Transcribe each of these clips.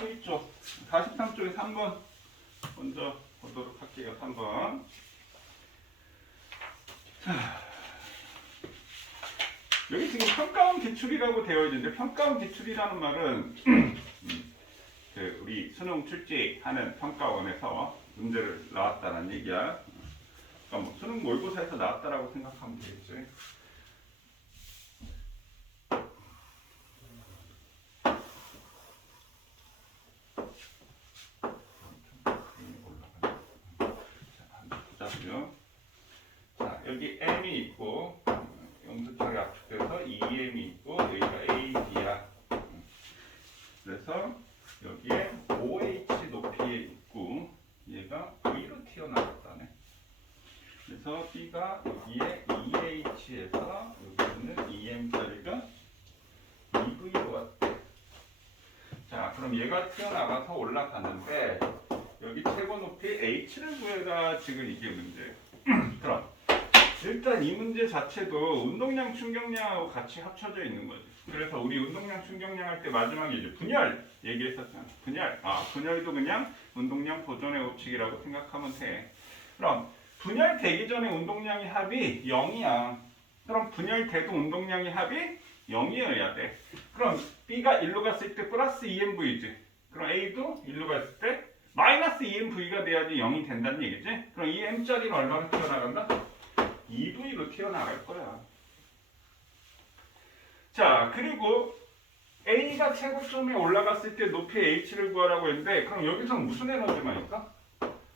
42쪽, 43쪽에 3번 먼저 보도록 할게요. 3번. 자, 여기 지금 평가원 기출이라고 되어 있는데 평가원 기출이라는 말은 우리 수능 출제하는 평가원에서 문제를 나왔다는 얘기야. 그러니까 뭐 수능 모의고사에서 나왔다라고 생각하면 되겠지. 자, 여기 m이 있고 영수증이 압축돼서 2m이 있고 여기가 a, b야. 그래서 여기에 OH 높이에 있고 얘가 V로 튀어나왔다네. 그래서 B가 여기에 EH에서 여기 있는 EM짜리가 EV로 왔대. 자, 그럼 얘가 튀어나가서 올라가는데 여기 최고 높이 H를 구해라. 지금 이게 문제예요. 그럼 일단 이 문제 자체도 운동량 충격량하고 같이 합쳐져 있는 거지. 그래서 우리 운동량 충격량 할 때 마지막에 이제 분열 얘기했었잖아. 분열도 그냥 운동량 보존의 법칙이라고 생각하면 돼. 그럼 분열되기 전에 운동량의 합이 0이야. 그럼 분열돼도 운동량의 합이 0이어야 돼. 그럼 B가 1로 갔을 때 플러스 2mV지. 그럼 A도 1로 갔을 때 마이너스 2mV가 돼야지 0이 된다는 얘기지. 그럼 이 m짜리는 얼마나 튀어나간다? 2V로 튀어나갈 거야. 자, 그리고 A가 최고점에 올라갔을 때 높이 H를 구하라고 했는데 그럼 여기서 무슨 에너지만 있까?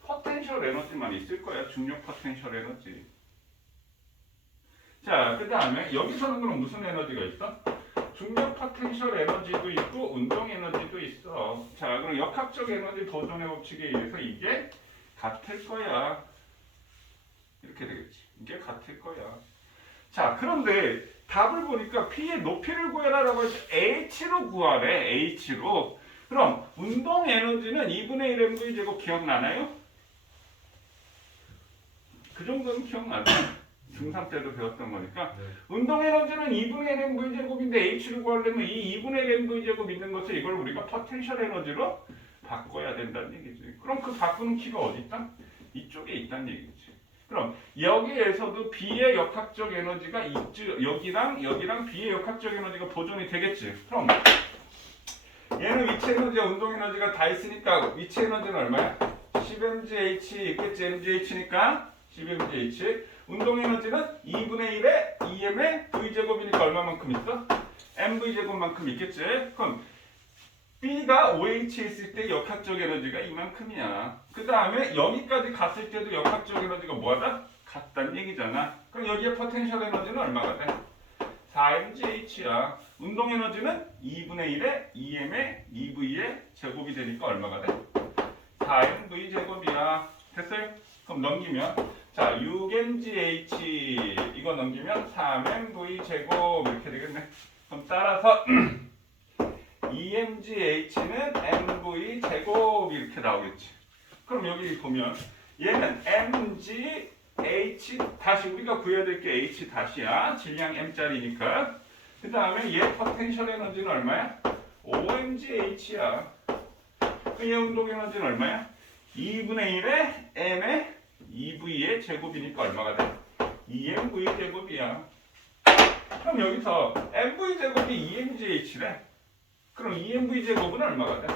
포텐셜 에너지만 있을 거야. 중력 포텐셜 에너지. 자, 그 다음에 여기서는 그럼 무슨 에너지가 있어? 중력 포텐셜 에너지도 있고 운동 에너지도 있어. 자, 그럼 역학적 에너지 보존의 법칙에 의해서 이게 같을 거야. 이렇게 되겠지. 이게 같을 거야. 자, 그런데 답을 보니까 P의 높이를 구해라라고 해서 H로 구하래. H로. 그럼 운동 에너지는 2분의 1 mv 제곱 기억나나요? 그 정도는 기억나죠? 중3 때도 배웠던 거니까. 네. 운동 에너지는 2분의 1 mv 제곱인데 H를 구하려면 이 2분의 1 mv 제곱 있는 것을 이걸 우리가 포텐셜 에너지로 바꿔야 된다는 얘기지. 그럼 그 바꾸는 키가 어디 있다? 이쪽에 있다는 얘기지. 그럼 여기에서도 B의 역학적 에너지가 여기랑 B의 역학적 에너지가 보존이 되겠지. 그럼 얘는 위치 에너지와 운동 에너지가 다 있으니까 위치 에너지는 얼마야? 10mgh 있겠지. mgh니까 10mgh. 운동 에너지는 2분의 1에 2m의 v제곱이니까 얼마만큼 있어? mv제곱만큼 있겠지. 그럼 B가 OH에 있을 때 역학적 에너지가 이만큼이야. 그 다음에 여기까지 갔을 때도 역학적 에너지가 뭐하다? 같다는 얘기잖아. 그럼 여기에 포텐셜 에너지는 얼마가 돼? 4mgh야. 운동 에너지는 2분의 1에 2m의 2v의 제곱이 되니까 얼마가 돼? 4mv 제곱이야. 됐어요? 그럼 넘기면 자 6mgh 이거 넘기면 3mv 제곱 이렇게 되겠네. 그럼 따라서 2mgh는 mv 제곱 이렇게 나오겠지. 그럼 여기 보면 얘는 mgh 다시 우리가 구해야 될 게 h 다시야. 질량 m짜리니까. 그 다음에 얘 포텐셜 에너지는 얼마야? 5mgh야. 얘 운동 에너지는 얼마야? 2분의 1에 m의 2v의 제곱이니까 얼마가 돼? 2mv 제곱이야. 그럼 여기서 mv 제곱이 2mgh래. 그럼 2mv 제곱은 얼마가 돼?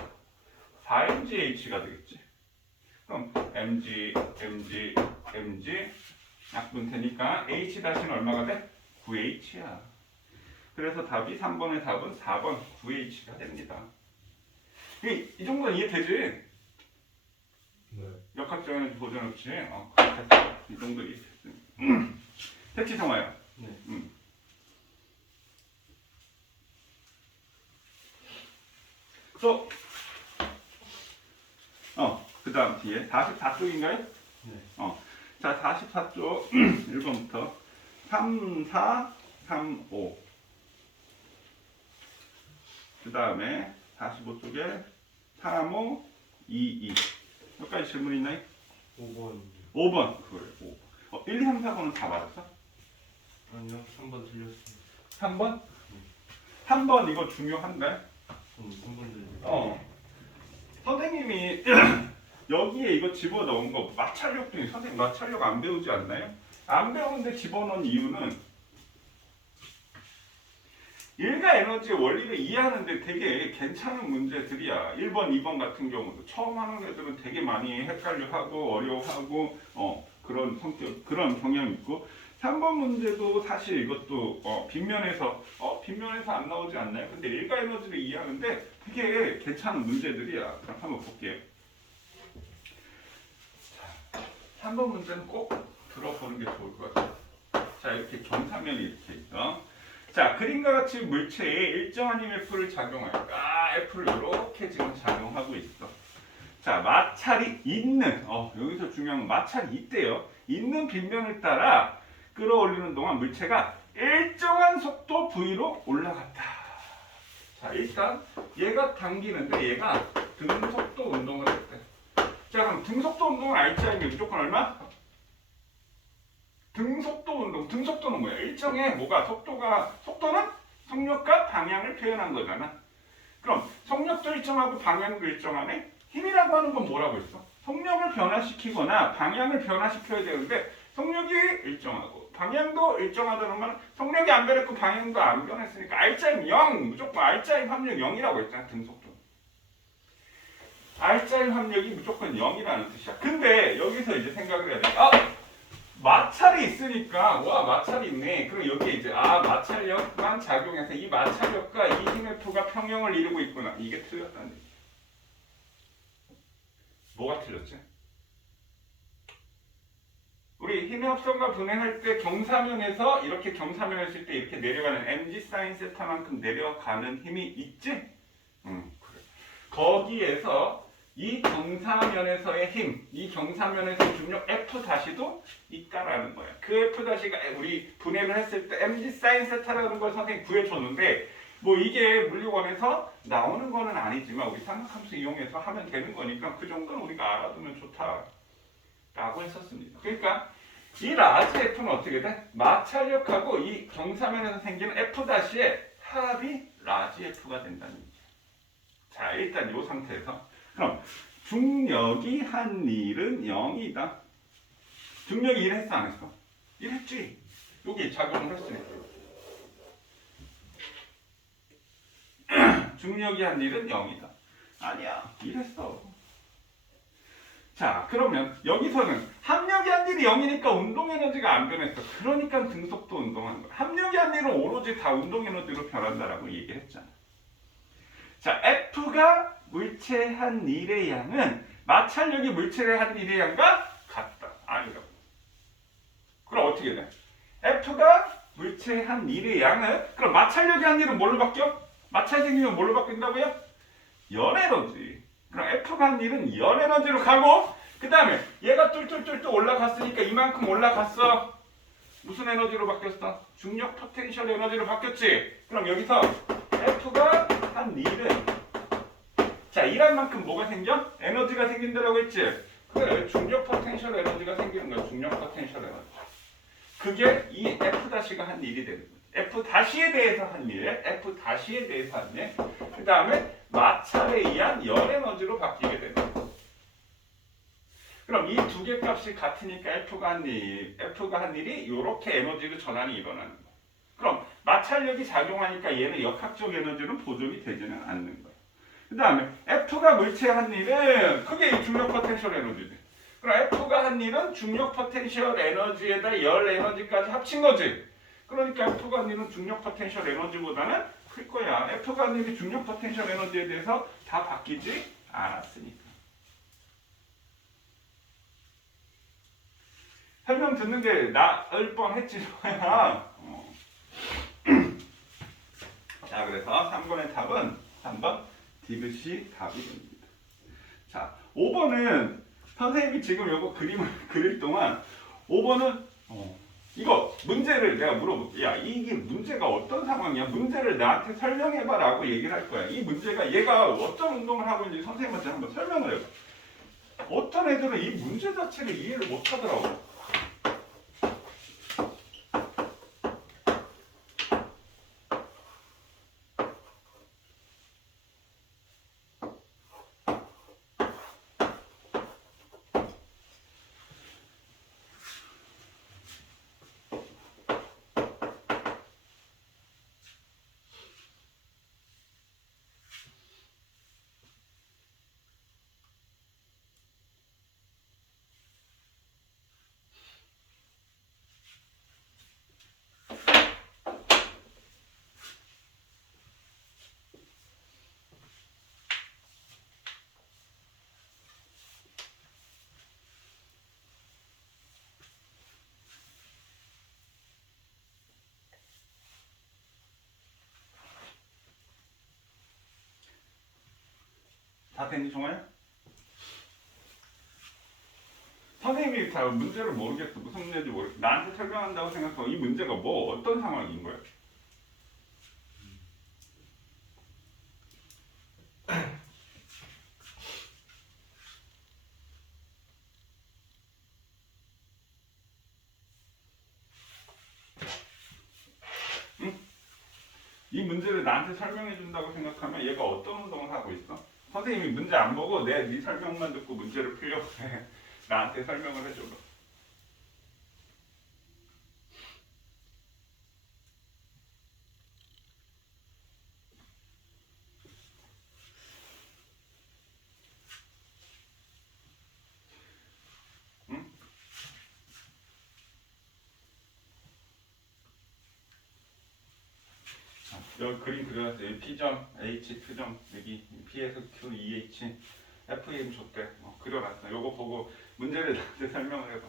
4mgh가 되겠지. 그럼 mg 약분되니까 h 다시는 얼마가 돼? 9h야. 그래서 답이 3번의 답은 4번 9h가 됩니다. 이 정도는 이해되지? 네. 역학적 에너지 보존 없이 됐어. 이 정도 이해됐어. 택시 정화야. 네. 또 그 다음 뒤에 44쪽인가요? 네. 자 44쪽 1번부터 3, 4, 3, 5 그 다음에 45쪽에 3, 5, 2, 2 몇 가지 질문 있나요? 5번. 5번 그거예요. 5. 1, 2, 3, 4번은 다 맞았어? 아니요. 3번 틀렸습니다. 3번? 3번 이거 중요한가요? 3번 틀렸습니다. 선생님이 여기에 이거 집어넣은 거 마찰력 중에 선생님 마찰력 안 배우지 않나요? 안 배우는데 집어넣은 이유는 일가 에너지의 원리를 이해하는데 되게 괜찮은 문제들이야. 1번, 2번 같은 경우도 처음 하는 애들은 되게 많이 헷갈려하고 어려워하고 그런 성격, 그런 경향이 있고 3번 문제도 사실 이것도 빗면에서 안 나오지 않나요? 근데 일가 에너지를 이해하는데 되게 괜찮은 문제들이야. 그럼 한번 볼게요. 자, 3번 문제는 꼭 들어보는 게 좋을 것 같아요. 자, 이렇게 경사면이 이렇게 있어. 자, 그림과 같이 물체에 일정한 힘 F를 작용할까? F를 이렇게 지금 작용하고 있어. 자, 마찰이 있는, 여기서 중요한 건 마찰이 있대요. 있는 빗면을 따라 끌어올리는 동안 물체가 일정한 속도 V로 올라갔다. 자, 일단 얘가 당기는데 얘가 등속도 운동을 했대. 자, 그럼 등속도 운동을 알지 않으면 무조건 얼마? 등속도 운동, 등속도는 뭐야? 일정의 뭐가 속도는 속력과 방향을 표현한 거잖아. 그럼 속력도 일정하고 방향도 일정하네? 힘이라고 하는 건 뭐라고 했어? 속력을 변화시키거나 방향을 변화시켜야 되는데 속력이 일정하고 방향도 일정하다는 말은 속력이 안 변했고 방향도 안 변했으니까 R자임 0, 무조건 R자임 합력 0이라고 했잖아. 등속도. R자임 합력이 무조건 0이라는 뜻이야. 근데 여기서 이제 생각을 해야 돼. 마찰이 있으니까 마찰이 있네. 그럼 여기에 이제 마찰력만 작용해서 이 마찰력과 이 힘 F가 평형을 이루고 있구나. 이게 틀렸다는 얘기. 뭐가 틀렸지? 우리 힘의 합성과 분해할 때 경사면에서 이렇게 경사면을 쓸 때 이렇게 내려가는 mg 사인 세타만큼 내려가는 힘이 있지? 그래. 거기에서 이 경사면에서의 힘, 이 경사면에서의 중력 F-도 있다라는 거야. 그 F-가 우리 분해를 했을 때 mg 사인 세타라는 걸 선생님이 구해줬는데 뭐 이게 물리원에서 나오는 거는 아니지만 우리 삼각함수 이용해서 하면 되는 거니까 그 정도는 우리가 알아두면 좋다라고 했었습니다. 그러니까 이 라지 F는 어떻게 돼? 마찰력하고 이 경사면에서 생기는 F-의 합이 라지 F가 된다는 얘기야. 자, 일단 이 상태에서 그럼 중력이 한 일은 0이다. 중력이 1 했어 안 했어? 1 했지. 여기 작용을 했으니까. 중력이 한 일은 0이다. 아니야. 1 했어. 자, 그러면 여기서는 합력이 한 일이 0이니까 운동 에너지가 안 변했어. 그러니까 등속도 운동하는 거야. 합력이 한 일은 오로지 다 운동 에너지로 변한다라고 얘기했잖아. 자, F가 물체의 한 일의 양은 마찰력이 물체의 한 일의 양과 같다. 아니라고. 그럼 어떻게 돼? F가 물체의 한 일의 양은 그럼 마찰력이 한 일은 뭘로 바뀌어? 마찰이 생기면 뭘로 바뀐다고요? 열에너지. 그럼 F가 한 일은 열에너지로 가고 그 다음에 얘가 뚫뚫뚫 올라갔으니까 이만큼 올라갔어. 무슨 에너지로 바뀌었어? 중력 포텐셜 에너지로 바뀌었지? 그럼 여기서 F가 한 일은 자, 일한 만큼 뭐가 생겨? 에너지가 생긴다라고 했지? 그래, 중력 포텐셜 에너지가 생기는 거야. 중력 포텐셜 에너지. 그게 이 F-가 한 일이 되는 거야. F-에 대해서 한 일, F-에 대해서 한 일. 그 다음에 마찰에 의한 열 에너지로 바뀌게 되는 거야. 그럼 이 두 개 값이 같으니까 F가 한 일이 이렇게 에너지를 전환이 일어나는 거야. 그럼 마찰력이 작용하니까 얘는 역학적 에너지는 보존이 되지는 않는 거야. 그 다음에 F가 물체의 한 일은 그게 중력 포텐셜 에너지지. 그럼 F가 한 일은 중력 포텐셜 에너지에다 열 에너지까지 합친 거지. 그러니까 F가 한 일은 중력 포텐셜 에너지보다는 클 거야. F가 한 일이 중력 포텐셜 에너지에 대해서 다 바뀌지 않았으니까. 설명 듣는데 나을 뻔했지 뭐야. 자, 그래서 3번의 답은 3번 디귿이 답이 됩니다. 자, 5번은 선생님이 지금 이거 그림을 그릴 동안 5번은 이거 문제를 내가 물어볼게. 야, 이게 문제가 어떤 상황이야? 문제를 나한테 설명해봐라고 얘기를 할 거야. 이 문제가 얘가 어떤 운동을 하고 있는지 선생님한테 한번 설명을 해봐. 어떤 애들은 이 문제 자체를 이해를 못하더라고. 다 되니 종아야? 선생님이 다 문제를 모르겠어. 무슨 문제인지 모르겠어. 나한테 설명한다고 생각하고 이 문제가 뭐 어떤 상황인 거야? 응? 이 문제를 나한테 설명해 준다고 생각하면 얘가 어떤 운동을 하고 있어? 선생님이 문제 안 보고 네 설명만 듣고 문제를 풀려고 해. 나한테 설명을 해줘봐. 응? 여기 그림 그려놨어요. P점, H, Q점, 여기 P에서 Q, EH, F임 줬대. 그려놨어. 요거 보고 문제를 나한테 설명을 해봐.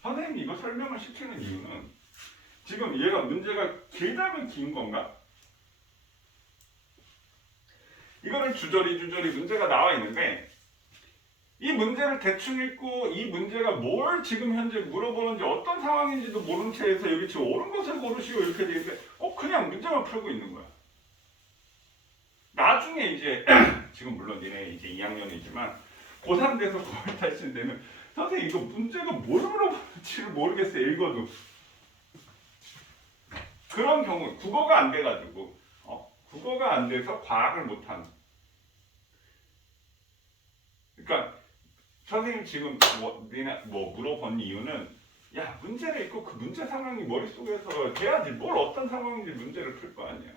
선생님이 이거 설명을 시키는 이유는 지금 얘가 문제가 길다면 긴 건가? 이거는 주저리 문제가 나와 있는데 이 문제를 대충 읽고 이 문제가 뭘 지금 현재 물어보는지 어떤 상황인지도 모른 채에서 여기 지금 옳은 것을 고르시오 이렇게 돼 있는데 그냥 문제만 풀고 있는 거야. 나중에 이제 지금 물론 니네 이제 2학년이지만 고3 돼서 고1 탈신 되면 선생님 이거 문제가 뭘 물어보는지를 모르겠어요. 읽어도. 그런 경우 국어가 안 돼가지고 국어가 안 돼서 과학을 못하는. 그러니까 선생님 지금 니네 물어본 이유는 야 문제를 읽고 그 문제 상황이 머릿속에서 돼야지 뭘 어떤 상황인지 문제를 풀 거 아니야.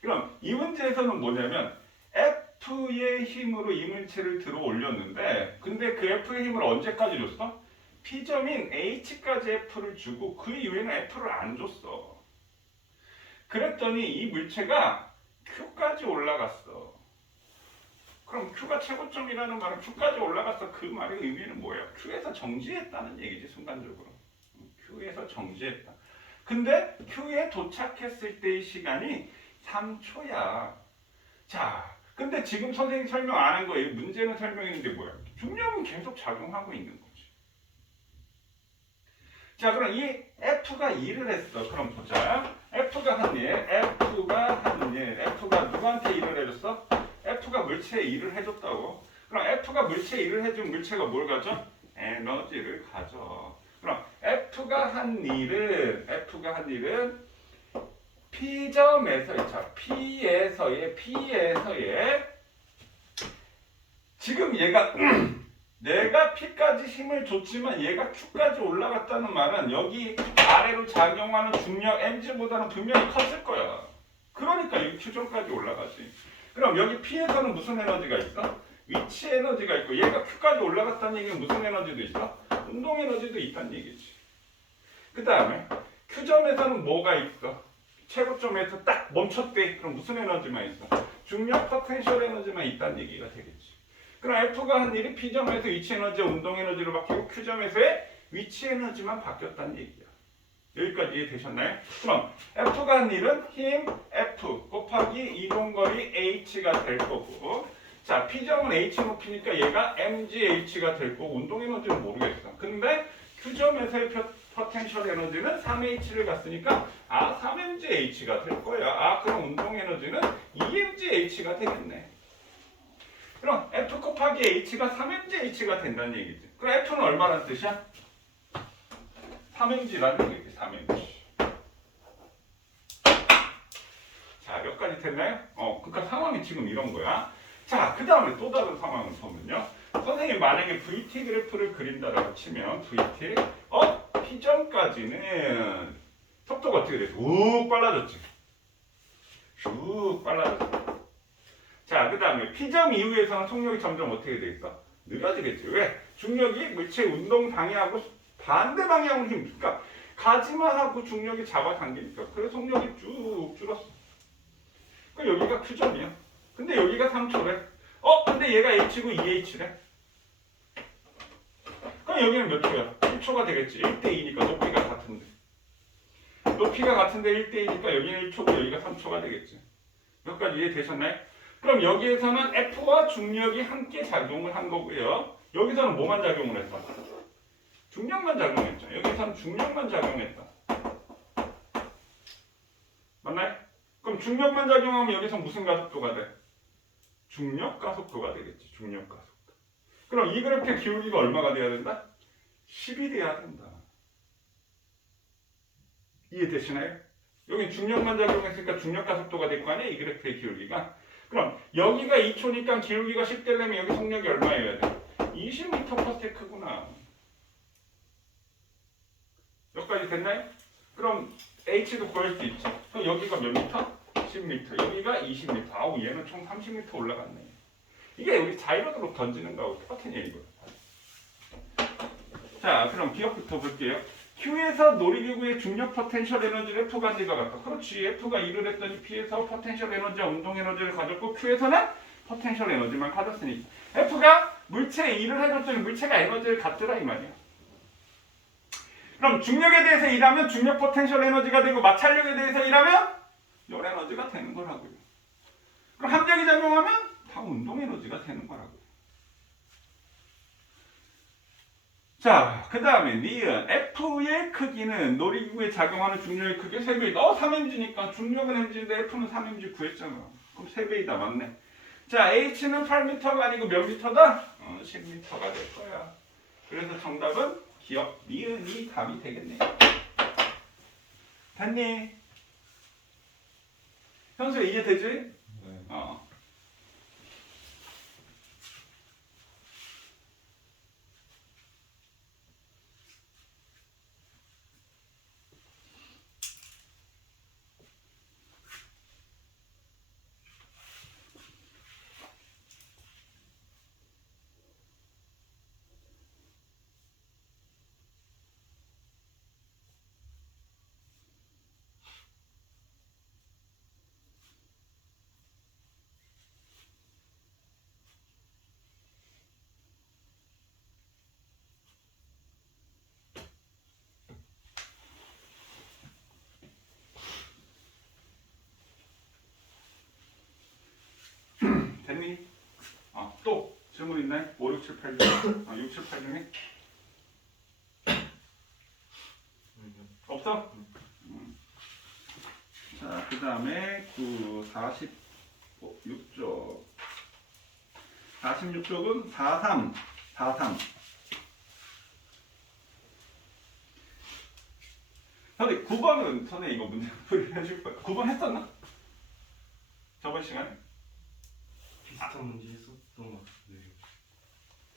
그럼 이 문제에서는 뭐냐면 F의 힘으로 이물체를 들어 올렸는데 근데 그 F의 힘을 언제까지 줬어? P점인 H까지 F를 주고 그 이후에는 F를 안 줬어. 그랬더니 이 물체가 Q까지 올라갔어. 그럼 Q가 최고점이라는 말은 Q까지 올라갔어. 그 말의 의미는 뭐예요? Q에서 정지했다는 얘기지 순간적으로. Q에서 정지했다. 근데 Q에 도착했을 때의 시간이 3초야. 자, 근데 지금 선생님 설명 안 한 거예요. 문제는 설명했는데 뭐야? 중력은 계속 작용하고 있는 거지. 자, 그럼 이 F가 일을 했어. 그럼 보자. F가 한 일, F가 누구한테 일을 해줬어? F가 물체에 일을 해줬다고. 그럼 F가 물체에 일을 해준 물체가 뭘 가져? 에너지를 가져. 그럼 F가 한 일은 P점에서 P에서의 지금 얘가 내가 P까지 힘을 줬지만 얘가 Q까지 올라갔다는 말은 여기 아래로 작용하는 중력 mg보다는 분명히 컸을 거야. 그러니까 여기 Q점까지 올라가지. 그럼 여기 P에서는 무슨 에너지가 있어? 위치 에너지가 있고 얘가 Q까지 올라갔다는 얘기는 무슨 에너지도 있어? 운동 에너지도 있다는 얘기지. 그 다음에 Q점에서는 뭐가 있어? 최고점에서 딱 멈췄대. 그럼 무슨 에너지만 있어? 중력 포텐셜 에너지만 있다는 얘기가 되겠지. 그럼 F가 한 일이 P점에서 위치 에너지와 운동 에너지로 바뀌고 Q점에서의 위치 에너지만 바뀌었다는 얘기야. 여기까지 이해되셨나요? 그럼 F가 한 일은 힘 F 곱하기 이동거리 H가 될 거고 자 P점은 H 높이니까 얘가 mgH가 될 거고 운동 에너지는 모르겠어. 근데 Q점에서의 포텐셜 에너지는 3H를 갔으니까 3mgH가 될 거야. 그럼 운동 에너지는 2mgH가 되겠네. 그럼 F 곱하기 H가 3mgH가 된다는 얘기지. 그럼 F는 얼마란 뜻이야? 3mg라는 얘기지. 3mg. 자, 여기까지 됐나요? 그러니까 상황이 지금 이런 거야. 자, 그 다음에 또 다른 상황을 보면요. 선생님 만약에 VT 그래프를 그린다라고 치면 VT P점까지는 속도가 어떻게 돼? 쭉 빨라졌지. 쭉 빨라졌어. 자, 그 다음에 P점 이후에서는 속력이 점점 어떻게 돼 있어? 느려지겠지. 왜? 중력이 물체 운동 방향하고 반대 방향으로 힘. 그러니까 가지마 하고 중력이 잡아당기니까. 그래서 속력이 쭉 줄었어. 그럼 여기가 Q점이야. 근데 여기가 3초래. 근데 얘가 H고 2H래. 그럼 그럼 여기는 몇 초야? 1초가 되겠지. 1대2니까 높이가 같은데. 높이가 같은데 1대2니까 여기는 1초고 여기가 3초가 되겠지. 여기까지 이해되셨나요? 그럼 여기에서는 F와 중력이 함께 작용을 한 거고요. 여기서는 뭐만 작용을 했다? 중력만 작용했죠. 여기서는 중력만 작용했다. 맞나요? 그럼 중력만 작용하면 여기서 무슨 가속도가 돼? 중력 가속도가 되겠지. 중력 가속도. 그럼 이 그래프의 기울기가 얼마가 돼야 된다? 10이 돼야 된다. 이해되시나요? 여기 중력만 작용했으니까 중력 가속도가 될 거 아니야? 이 그래프의 기울기가. 그럼 여기가 2초니까 기울기가 10 되려면 여기 속력이 얼마여야 돼? 20m/s구나. 여기까지 됐나요? 그럼 H도 구할 수 있죠. 그럼 여기가 몇 미터? 10m. 여기가 20m. 아우 얘는 총 30m 올라갔네. 이게 우리 자이로드로 던지는 거하고 똑같은 얘기고요. 자, 그럼 기억부터 볼게요. Q에서 놀이기구의 중력 포텐셜 에너지를 F가 가진 것 같다. 그렇지. F가 1을 했더니 P에서 포텐셜 에너지와 운동 에너지를 가졌고 Q에서는 포텐셜 에너지만 가졌으니까 F가 물체에 1을 해줬더니 물체가 에너지를 갖더라 이 말이야. 그럼 중력에 대해서 일하면 중력 포텐셜 에너지가 되고 마찰력에 대해서 일하면 열 에너지가 되는 거라고요. 그럼 함정이 작용하면 다 운동 에너지가 되는 거라고요. 자, 그 다음에 니은 F의 크기는 놀이기구에 작용하는 중력의 크기의 3배이다. 3mg니까 중력은 mg인데 F는 3mg 구했잖아. 그럼 3배이다. 맞네. 자, H는 8m가 아니고 몇 미터다? 10m가 될 거야. 그래서 정답은 기억 니은이 답이 되겠네요. 됐니? 현수 이해되지? 네. 됐니? 또 질문 있나요? 5, 6, 7, 8 중에? 6, 7, 8 중에? 없어? 자, 그 다음에 46쪽. 46쪽은 43. 선생님, 9번은 선생님 이거 문제 풀이 해줄 거예요. 9번 했었나? 저번 시간에? 비슷한 문제 했었던 것 같은데.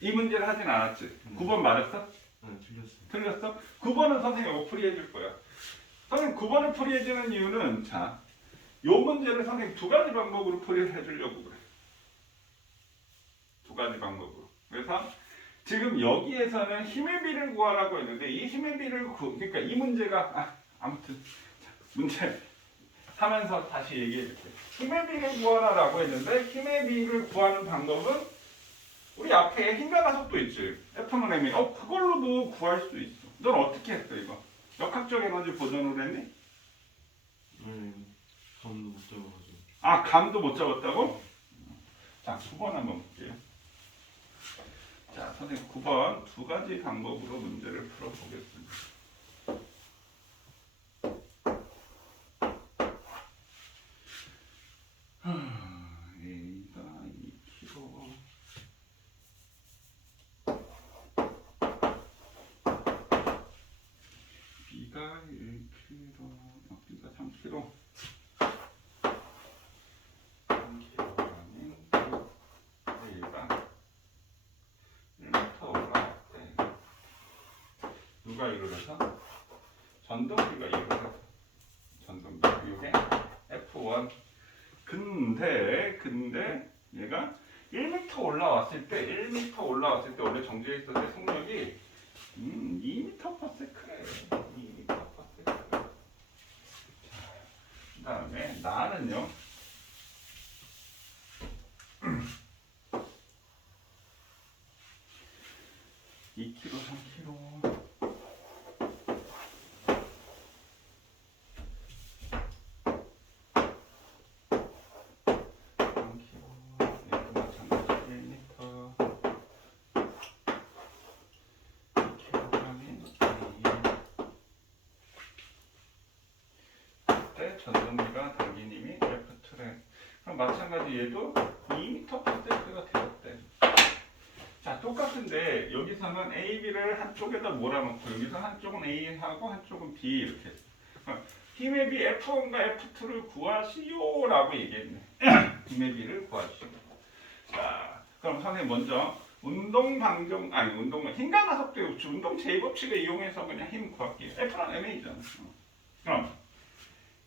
이 문제를 하진 않았지. 9번 맞았어? 네, 틀렸어요. 틀렸어? 9번은 선생님 이거 풀이해 줄 거야. 선생님 9번을 풀이해 주는 이유는 자, 요 문제를 선생님 두 가지 방법으로 풀이를 해 주려고 그래. 두 가지 방법으로. 그래서 지금 여기에서는 힘의 비를 구하라고 했는데 이 힘의 비를 그러니까 이 문제가 아무튼 문제 하면서 다시 얘기해 줄게. 힘의 비를 구하라고 했는데 힘의 비를 구하는 방법은 우리 앞에 힘과 가속도 있지. F는 M이 그걸로도 구할 수 있어. 넌 어떻게 했어 이거? 역학적 에너지 보존을 했니? 감도 못 잡아가지고. 감도 못 잡았다고? 자, 9번 한번 볼게요. 자, 선생님 9번 두 가지 방법으로 문제를 풀어보겠습니다. A가 2kg, B가 1kg, B가 3kg. 3kg라는 A가 1m 올라갈 때 누가 일을 해서? 전동기가 일을 해서 전동기가 이게 F1. 근데 얘가 1m 올라왔을 때 원래 정지해 있을 때 속력이 2m/s래. 2m/s. 그 다음에 나는요. 2kg, 3kg. 전동기가 당기님이 F2래. 그럼 마찬가지 얘도 2m/s가 되었대. 자, 똑같은데 여기서는 A, B를 한쪽에다 몰아놓고 여기서 한쪽은 A하고 한쪽은 B 이렇게 했어. 힘의 B F1과 F2를 구하시오 라고 얘기했네. 힘의 B를 구하시오. 자, 그럼 선생님 먼저 힘과 가속도의 우측 운동 제2법칙을 이용해서 그냥 힘 구할게요. F는 MA잖아. 그럼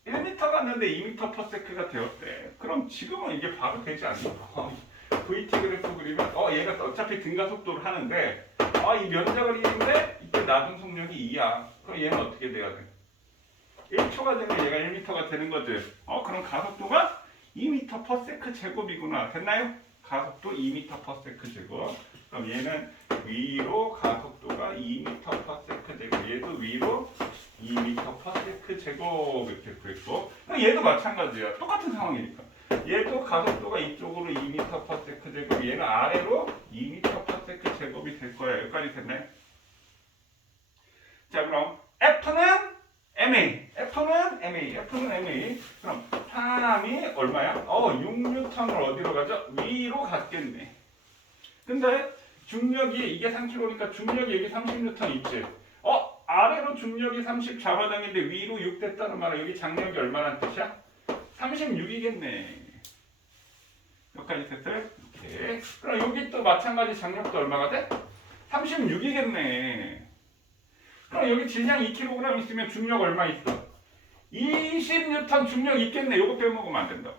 1m 갔는데 2m/s가 되었대. 그럼 지금은 이게 바로 되지 않나? VT 그래프 그리면 얘가 어차피 등가속도를 하는데 이 면적을 1인데 이때 나중 속력이 2야. 그럼 얘는 어떻게 돼야 돼? 1초가 되면 얘가 1m가 되는 거지. 그럼 가속도가 2m/s 제곱이구나. 됐나요? 가속도 2m/s 제곱. 그럼 얘는 위로 가속도가 2m/s 제곱. 얘도 위로 2m/s 제곱 이렇게 구했고, 얘도 마찬가지야. 똑같은 상황이니까. 얘도 가속도가 이쪽으로 2m/s 제곱, 얘는 아래로 2m/s 제곱이 될 거야. 여기까지 됐네. 자, 그럼 F는 MA, F는 MA, F는 MA. 그럼 탐이 얼마야? 6N을 어디로 가죠? 위로 갔겠네. 근데 중력이 이게 3kg니까 중력이 여기 30N 있지. 아래로 중력이 30 잡아당긴데 위로 6 됐다는 말은 여기 장력이 얼마나 뜻이야? 36이겠네. 여기까지 됐어요? 오케이. 그럼 여기 또 마찬가지 장력도 얼마가 돼? 36이겠네. 그럼 여기 질량 2kg 있으면 중력 얼마 있어? 20N 중력 있겠네. 요거 빼먹으면 안 된다.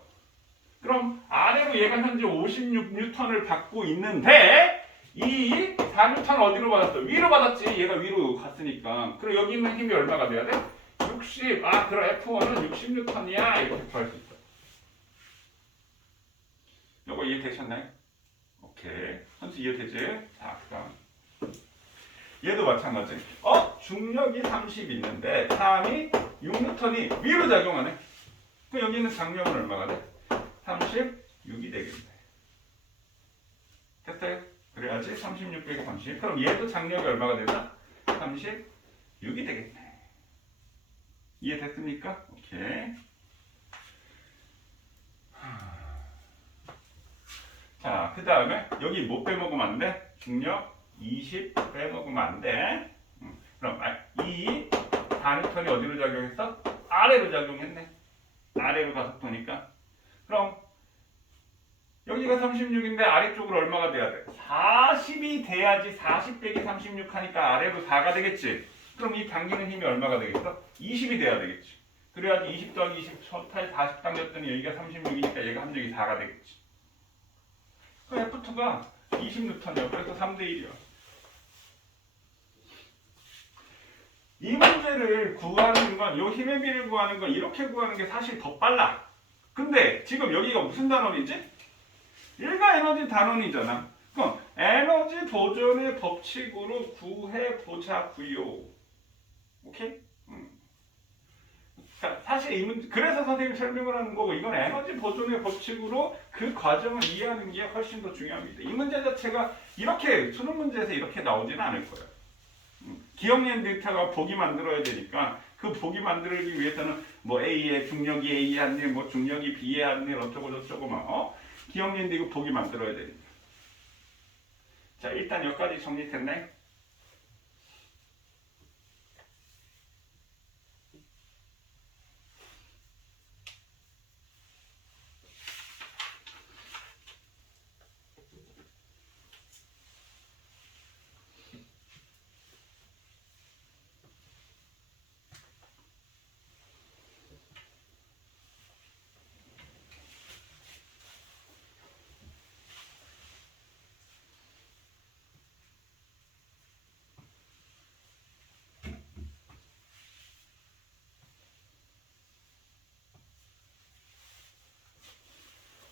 그럼 아래로 얘가 현재 56N을 받고 있는데 이 4N 어디로 받았어? 위로 받았지. 얘가 위로 갔으니까. 그럼 여기 있는 힘이 얼마가 돼야 돼? 60. 그럼 F1은 60N이야. 이렇게 구할 수 있어. 요거 이해되셨나요? 오케이. 선수 이해되지? 자, 그 다음. 얘도 마찬가지. 중력이 30 있는데 탐이 6N이 위로 작용하네. 그럼 여기 있는 장력은 얼마가 돼? 36이 되겠네. 됐어요? 그래야지 36 빼기 30. 그럼 얘도 장력이 얼마가 되나? 36이 되겠네. 이해됐습니까? 오케이. 자, 그 다음에 여기 뭐 빼먹으면 안 돼? 중력 20 빼먹으면 안 돼. 그럼 이 4N이 어디로 작용했어? 아래로 작용했네. 아래로 가속도니까. 그럼 여기가 36인데 아래쪽으로 얼마가 돼야 돼? 40이 돼야지. 40 빼기 36 하니까 아래로 4가 되겠지. 그럼 이 당기는 힘이 얼마가 되겠어? 20이 돼야 되겠지. 그래야지 20 더하기 20 첫타에 40 당겼더니 여기가 36이니까 얘가 합력이 4가 되겠지. 그럼 F2가 20N이야. 그래서 3대 1이야. 이 문제를 구하는 건, 요 힘의 비를 구하는 건 이렇게 구하는 게 사실 더 빨라. 근데 지금 여기가 무슨 단원이지? 일가 에너지 단원이잖아. 그럼 에너지 보존의 법칙으로 구해보자구요. 오케이? 그러니까 사실 이 문제, 그래서 선생님이 설명을 하는 거고, 이건 에너지 보존의 법칙으로 그 과정을 이해하는 게 훨씬 더 중요합니다. 이 문제 자체가 이렇게 수능 문제에서 이렇게 나오지는 않을 거예요. 기억력 데이터가 보기 만들어야 되니까 그 보기 만들기 위해서는 뭐 A의 중력이 A의 한 일, 뭐 중력이 B의 한 일, 어쩌고 저쩌고 막 기억력 데이터 보기 만들어야 되니까. 자, 일단 여기까지 정리됐나요?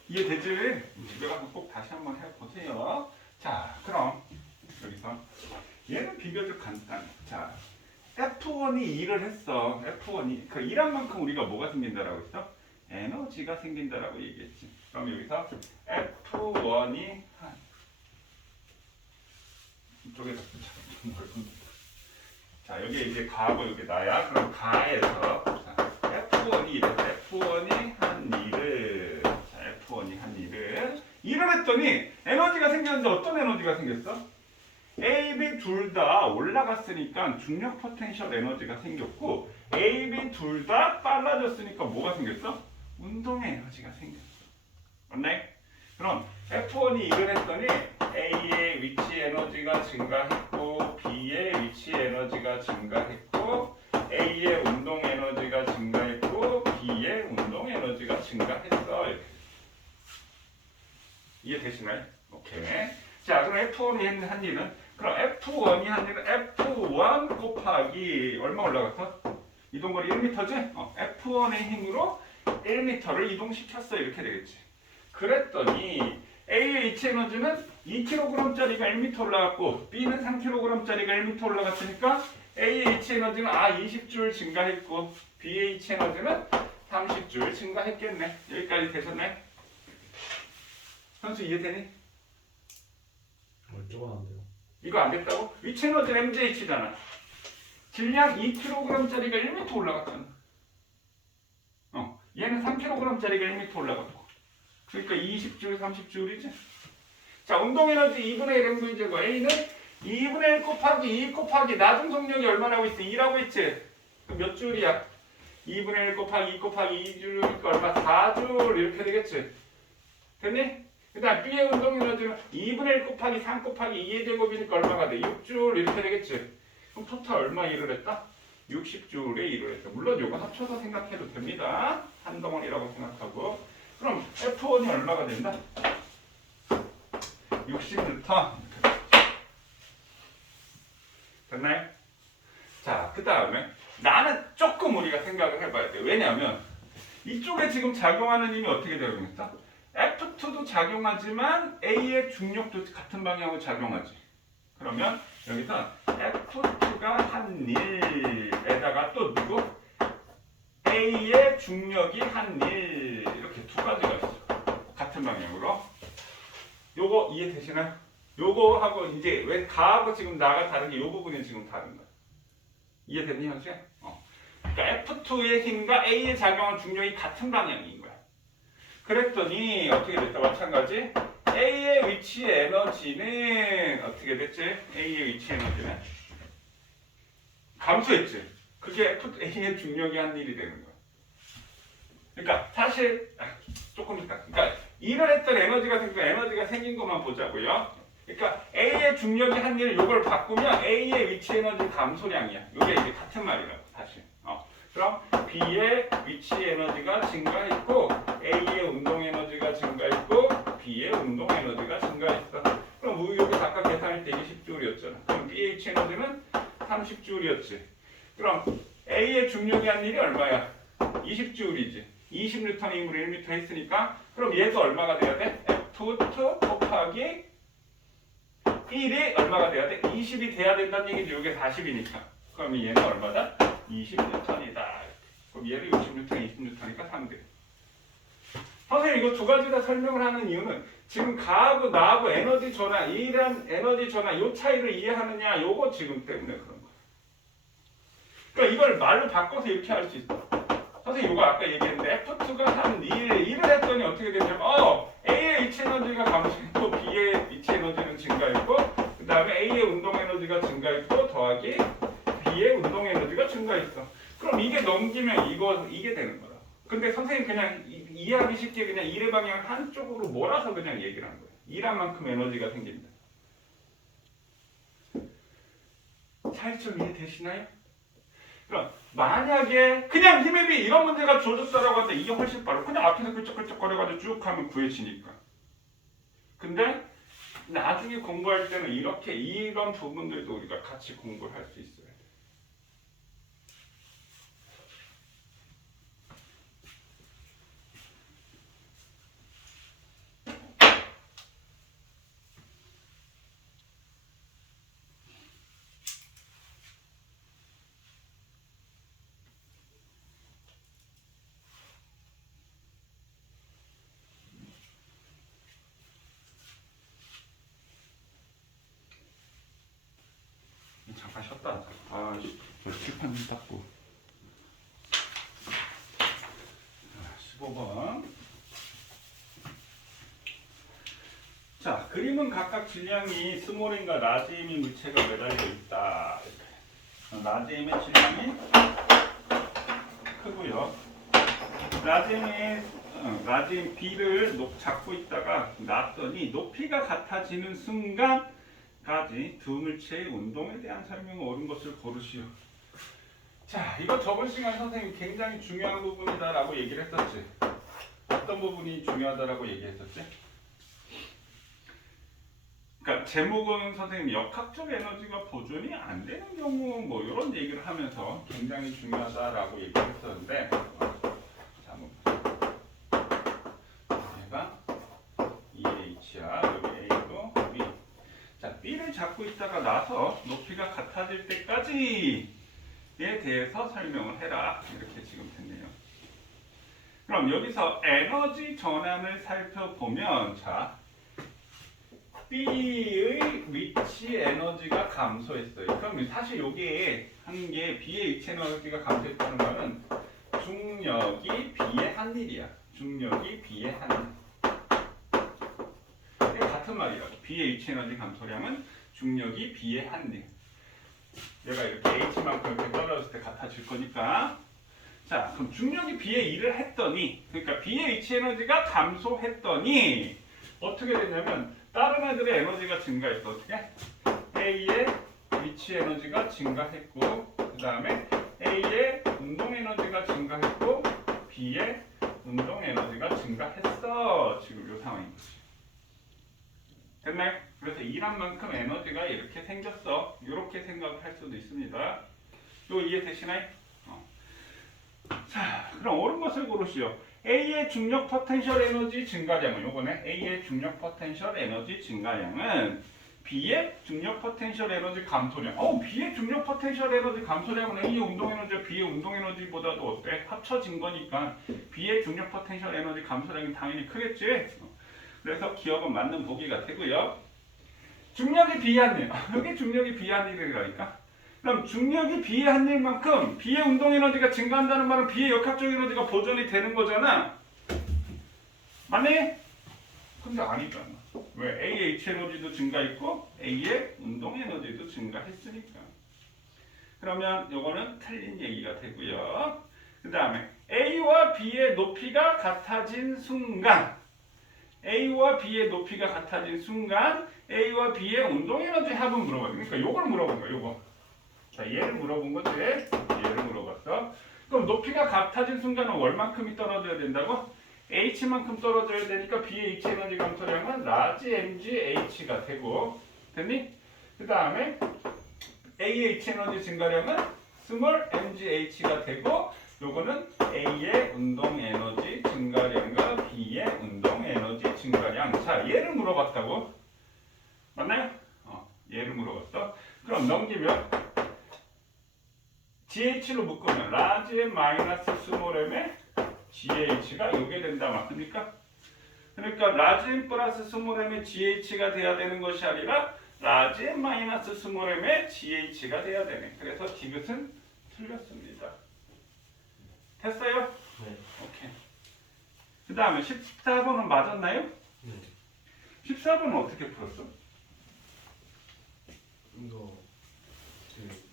이해되지? 집에 가서 꼭 다시 한번 해보세요. 자, 그럼 여기서 비교적 간단해. 자, F1이 일을 했어. F1이 그 일한 만큼 우리가 뭐가 생긴다라고 했어? 에너지가 생긴다라고 얘기했지. 그럼 여기서 F1이 이쪽에서 자, 여기 이제 가고 여기 나야. 그럼 가에서 F1이 일했어. F1이 한 일을 자, F1이 한 일을 했더니 에너지가 생겼는데 어떤 에너지가 생겼어? A, B 둘 다 올라갔으니까 중력 포텐셜 에너지가 생겼고 A, B 둘 다 빨라졌으니까 뭐가 생겼어? 운동의 에너지가 생겼어. 맞네? 그럼 F1이 일을 했더니 A의 위치 에너지가 증가했고 B의 위치 에너지가 증가했고 A의 운동 에너지가 증가했고 B의 운동 에너지가 증가했어. 이렇게. 이해되시나요? 오케이. 자, 그럼 F1이 한 일은 그럼 F1이 한 일은 F1 곱하기 얼마 올라갔어? 이동거리 1m지? F1의 힘으로 1m를 이동시켰어. 이렇게 되겠지. 그랬더니 A의 위치 에너지는 2kg짜리가 1m 올라갔고 B는 3kg짜리가 1m 올라갔으니까 A의 위치 에너지는 20줄 증가했고 B의 위치 에너지는 30줄 증가했겠네. 여기까지 되셨네? 선수 이해되니? 이쪽은 안 돼요. 이거 안 됐다고? 위치 에너지는 MJH잖아. 질량 2kg짜리가 1m 올라갔잖아. 얘는 3kg짜리가 1m 올라갔고. 그러니까 20줄, 30줄이지. 자, 운동 에너지 2분의 1 mv 제곱. A는 2분의 1 곱하기 2 곱하기 나중 속력이 얼마라고 있어? 2라고 했지? 그럼 몇 줄이야? 2분의 1 곱하기 2 곱하기 2줄이니까 얼마? 4줄 이렇게 되겠지? 됐니? 그 다음 B의 운동 에너지는 2분의 1 곱하기 3 곱하기 2의 제곱이니까 얼마가 돼? 6줄 이렇게 되겠지? 그럼 토탈 얼마 일을 했다? 60줄의 일을 했다. 물론 이거 합쳐서 생각해도 됩니다. 한 덩어리라고 생각하고. 그럼 F1이 얼마가 된다? 60N. 됐나요? 자, 그 다음에 나는 조금 우리가 생각을 해봐야 돼. 왜냐하면 이쪽에 지금 작용하는 힘이 어떻게 되고 있어? F2도 작용하지만 A의 중력도 같은 방향으로 작용하지. 그러면 여기서 F2가 한 일에다가 또 누구? A의 중력이 한 일 이렇게 두 가지가 있어. 같은 방향으로. 요거 이해되시나요? 요거하고 이제 왜 가하고 지금 나가 다른 게 요 부분이 지금 다른 거야. 이해되니 현수야? 그러니까 F2의 힘과 A의 작용한 중력이 같은 방향인 거야. 그랬더니 어떻게 됐다? 마찬가지. A의 위치 에너지는 어떻게 됐지? A의 위치 에너지는 감소했지. 그게 A의 중력이 한 일이 되는 거야. 그러니까 사실 조금 이따. 그러니까 일을 했던 에너지가 생긴 것만 보자고요. 그러니까 A의 중력이 한 일, 요걸 바꾸면 A의 위치 에너지 감소량이야. 이게 이제 같은 말이라고 사실. 그럼 B의 위치 에너지가 증가했고 A의 운동 에너지가 증가했고 B의 운동 에너지가 증가했어. 그럼 우리 여기 아까 계산할 때 20줄이었잖아. 그럼 B의 위치 에너지는 30줄이었지. 그럼 A의 중력이 한 일이 얼마야? 20줄이지. 20N의 힘으로 1m 했으니까 그럼 얘도 얼마가 돼야 돼? F2 곱하기 1이 얼마가 돼야 돼? 20이 돼야 된다는 얘기지. 이게 40이니까. 그럼 얘는 얼마다? 20N이다. 그럼 얘를 60N, 20N이니까 3대. 선생님 이거 두 가지 다 설명을 하는 이유는 지금 가하고 나하고 에너지 전환, 이란 에너지 전환 요 차이를 이해하느냐 요거 지금 때문에 그런 거야. 그러니까 이걸 말로 바꿔서 이렇게 할 수 있어. 선생님 이거 아까 얘기했는데 F2가 한 일을 했더니 어떻게 되냐면 A의 위치 에너지가 감소했고 B의 위치 에너지는 증가했고 그 다음에 A의 운동 에너지가 증가했고 더하기 B의 운동 에너지가 증가했어. 그럼 이게 넘기면 이게 되는 거야. 근데 선생님 그냥 이해하기 쉽게 그냥 일의 방향 한쪽으로 몰아서 그냥 얘기를 한 거예요. 일한 만큼 에너지가 생긴다. 차이점 이해되시나요? 그럼 만약에 그냥 힘의 비 이런 문제가 줘줬다라고 하는데 이게 훨씬 빠르고 그냥 앞에서 끌적끌적거려가지고 쭉 하면 구해지니까. 근데 나중에 공부할 때는 이렇게 이런 부분들도 우리가 같이 공부를 할 수 있어요. 잠깐 쉬었다 하자. 아, 저 칠판 좀 닦고. 15번. 자, 그림은 각각 질량이 스몰인과 라지임인 물체가 매달려 있다. 라지임의 질량이 크고요. 라지임 B를 잡고 있다가 놨더니 높이가 같아지는 순간까지 두 물체의 운동에 대한 설명이 옳은 것을 고르시오. 자, 이거 저번 시간 선생님이 굉장히 중요한 부분이다라고 얘기를 했었지. 어떤 부분이 중요하다라고 얘기했었지? 그러니까 제목은 선생님이 역학적 에너지가 보존이 안 되는 경우 뭐 이런 얘기를 하면서 굉장히 중요하다라고 얘기를 했었는데, 자, 한번 얘가 EH야. 여기 A도 B. 자, B를 잡고 있다가 나서 높이가 같아질 때까지에 대해서 설명을 해라. 이렇게 지금 됐네요. 그럼 여기서 에너지 전환을 살펴보면, 자, B의 위치 에너지가 감소했어요. 그럼 사실 여기에 한 게 B의 위치 에너지가 감소했다는 말은 중력이 B의 한 일이야. 중력이 B의 한 일. 같은 말이라고. B의 위치 에너지 감소량은 중력이 B의 한 일. 얘가 이렇게 H만큼 이렇게 떨어졌을 때 같아질 거니까. 자, 그럼 중력이 B의 일을 했더니, 그러니까 B의 위치 에너지가 감소했더니 어떻게 됐냐면 다른 애들의 에너지가 증가했어. 어떻게? A의 위치 에너지가 증가했고, 그 다음에 A의 운동 에너지가 증가했고, B의 운동 에너지가 증가했어. 지금 이 상황인 거지. 됐나요? 그래서 일한 만큼 에너지가 이렇게 생겼어. 이렇게 생각을 할 수도 있습니다. 이거 이해되시나요? 자, 그럼 옳은 것을 고르시오. A의 중력 포텐셜 에너지 증가량은 요거네. A의 중력 포텐셜 에너지 증가량은 B의 중력 포텐셜 에너지 감소량. B의 중력 포텐셜 에너지 감소량은 A의 운동 에너지와 B의 운동 에너지보다도 어때? 합쳐진 거니까 B의 중력 포텐셜 에너지 감소량이 당연히 크겠지. 그래서 기억은 맞는 보기가 되고요. 중력이 B의 한 일. 여기 중력이 B의 한 일이라니까. 그럼 중력이 B의 한 일만큼 B의 운동 에너지가 증가한다는 말은 B의 역학적 에너지가 보존이 되는 거잖아. 맞니? 근데 아니잖아. 왜? A의 H 에너지도 증가했고 A의 운동 에너지도 증가했으니까. 그러면 요거는 틀린 얘기가 되고요. 그 다음에 A와 B의 높이가 같아진 순간, A와 B의 높이가 같아진 순간 A와 B의 운동 에너지 합은 물어봐요. 그러니까 요걸 물어본 거야. 요거. 자, 얘를 물어본 거지. 얘를 물어봤어. 그럼 높이가 같아진 순간은 얼만큼이 떨어져야 된다고? H만큼 떨어져야 되니까 B의 H 에너지 감소량은 라지 mgH가 되고, 됐니? 그 다음에 A의 H 에너지 증가량은 스몰 mgH가 되고, 요거는 A의 운동 에너지 증가량과 B의 운동 에너지 증가량. 자, 얘를 물어봤다고? 맞나요? 얘를 물어봤어. 그럼 넘기면 GH로 묶으면 라지 M 마이너스 스몰 M의 GH가 요게 된다 맞습니까? 그러니까 라지 M 플러스 스몰 M의 GH가 돼야 되는 것이 아니라 라지 M 마이너스 스몰 M의 GH가 돼야 되네. 그래서 디귿은 틀렸습니다. 됐어요? 네. 오케이. 그 다음에 14번은 맞았나요? 네. 14번은 어떻게 풀었어? 이거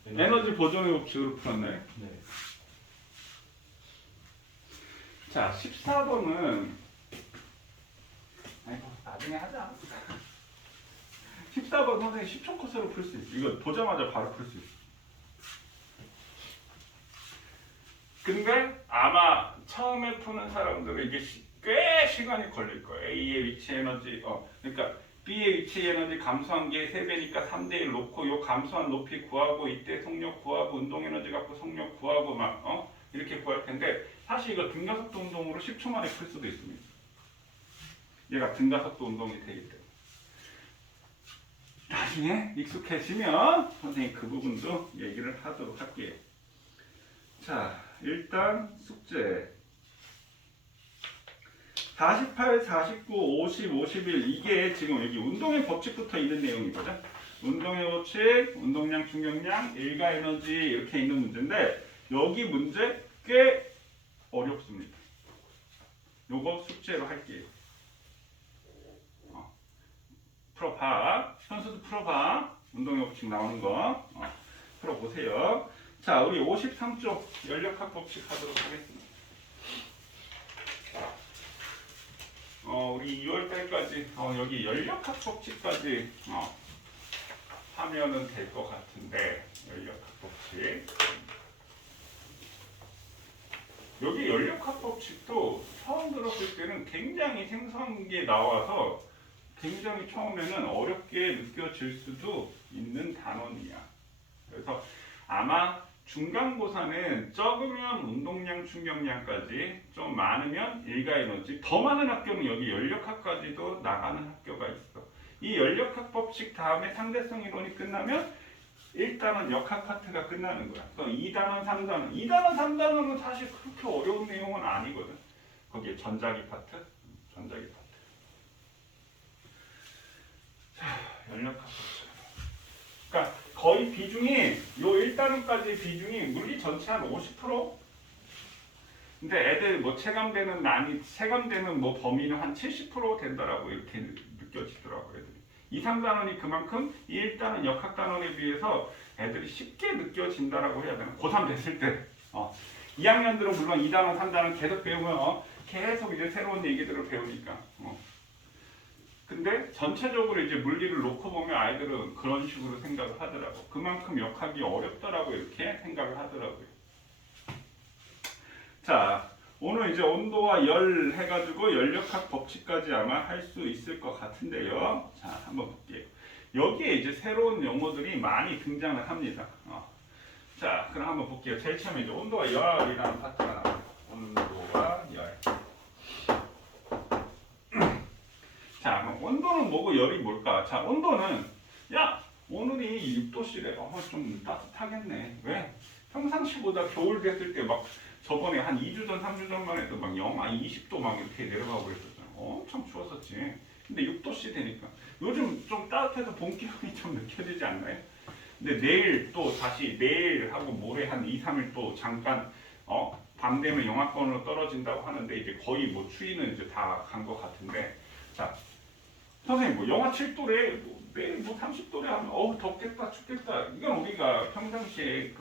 에너지 보존의 법칙으로 풀었나요? 네. 자, 14번은 아이고 나중에 하자. 14번 선생님 10초 코스로 풀 수 있어. 이거 보자마자 바로 풀 수 있어. 근데 아마 처음에 푸는 사람들은 이게 꽤 시간이 걸릴 거예요. A의 위치 에너지, 그러니까 B의 위치 에너지 감소한 게 3배니까 3대1 놓고 요 감소한 높이 구하고 이때 속력 구하고 운동 에너지 갖고 속력 구하고 막 이렇게 구할 텐데 사실 이거 등가속도 운동으로 10초 만에 풀 수도 있습니다. 얘가 등가속도 운동이 되기 때문에. 나중에 익숙해지면 선생님 그 부분도 얘기를 하도록 할게요. 자, 일단 숙제 48, 49, 50, 51 이게 지금 여기 운동의 법칙부터 있는 내용이거든. 운동의 법칙, 운동량, 충격량, 일가 에너지 이렇게 있는 문제인데 여기 문제 꽤 어렵습니다. 요거 숙제로 할게요. 풀어봐. 선수도 풀어봐. 운동의 법칙 나오는 거 풀어보세요. 자, 우리 53쪽 연력학 법칙 하도록 하겠습니다. 우리 2월달까지 여기 연력학 법칙까지 하면은 될 것 같은데 연력학 법칙 여기 연력학 법칙도 처음 들었을 때는 굉장히 생소한 게 나와서 굉장히 처음에는 어렵게 느껴질 수도 있는 단원이야. 그래서 아마 중간고사는 적으면 운동량, 충격량까지 좀 많으면 일가에너지 더 많은 학교는 여기 연력학까지도 나가는 학교가 있어. 이 연력학 법칙 다음에 상대성 이론이 끝나면 1단원 역학 파트가 끝나는 거야. 그럼 2단원, 3단원. 2단원, 3단원은 사실 그렇게 어려운 내용은 아니거든. 거기에 전자기 파트, 전자기 파트. 자, 연력학 법칙. 그러니까 거의 비중이 요 1단원까지 비중이 물리 전체 한 50%? 근데 애들 뭐 체감되는 뭐 범위는 한 70% 된다라고 이렇게 느껴지더라고요. 애들이. 2, 3단원이 그만큼 이 1단원 역학단원에 비해서 애들이 쉽게 느껴진다라고 해야 되나? 고3 됐을 때 2학년들은 물론 2단원, 3단원 계속 배우면 계속 이제 새로운 얘기들을 배우니까 근데 전체적으로 이제 물리를 놓고 보면 아이들은 그런 식으로 생각을 하더라고. 그만큼 역학이 어렵다라고 이렇게 생각을 하더라고요. 자, 오늘 이제 온도와 열 해가지고 연력학 법칙까지 아마 할 수 있을 것 같은데요. 자, 한번 볼게요. 여기에 이제 새로운 용어들이 많이 등장을 합니다. 자, 그럼 한번 볼게요. 제일 처음에 이제 온도와 열이라는 파트가 나와요. 온도와 열. 자, 그럼 온도는 뭐고 열이 뭘까? 자, 온도는 오늘이 6도씨래. 좀 따뜻하겠네. 왜? 평상시보다 겨울 됐을 때 막 저번에 한 2주 전, 3주 전만 해도 막 영하 20도 막 이렇게 내려가고 그랬었잖아. 엄청 추웠었지. 근데 6도씨 되니까 요즘 좀 따뜻해서 봄 기분이 좀 느껴지지 않나요? 근데 내일하고 모레 한 2, 3일 또 잠깐 밤 되면 영하권으로 떨어진다고 하는데 이제 거의 뭐 추위는 이제 다 간 것 같은데 자 선생님 뭐 영하 7도래 내일 뭐 30도래 하면 덥겠다 춥겠다 이건 우리가 평상시에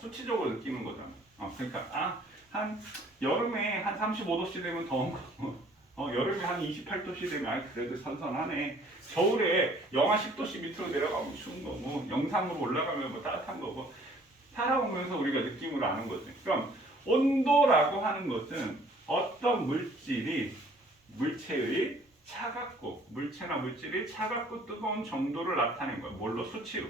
수치적으로 느끼는 거잖아. 그러니까 한 여름에 한 35도씨 되면 더운 거고 여름에 한 28도씨 되면 그래도 선선하네. 겨울에 영하 10도씨 밑으로 내려가면 추운 거고 영상으로 올라가면 뭐 따뜻한 거고 살아오면서 우리가 느낌으로 아는 거지. 그럼 온도라고 하는 것은 어떤 물체의 차갑고 물체나 물질이 차갑고 뜨거운 정도를 나타낸 거야. 뭘로? 수치로.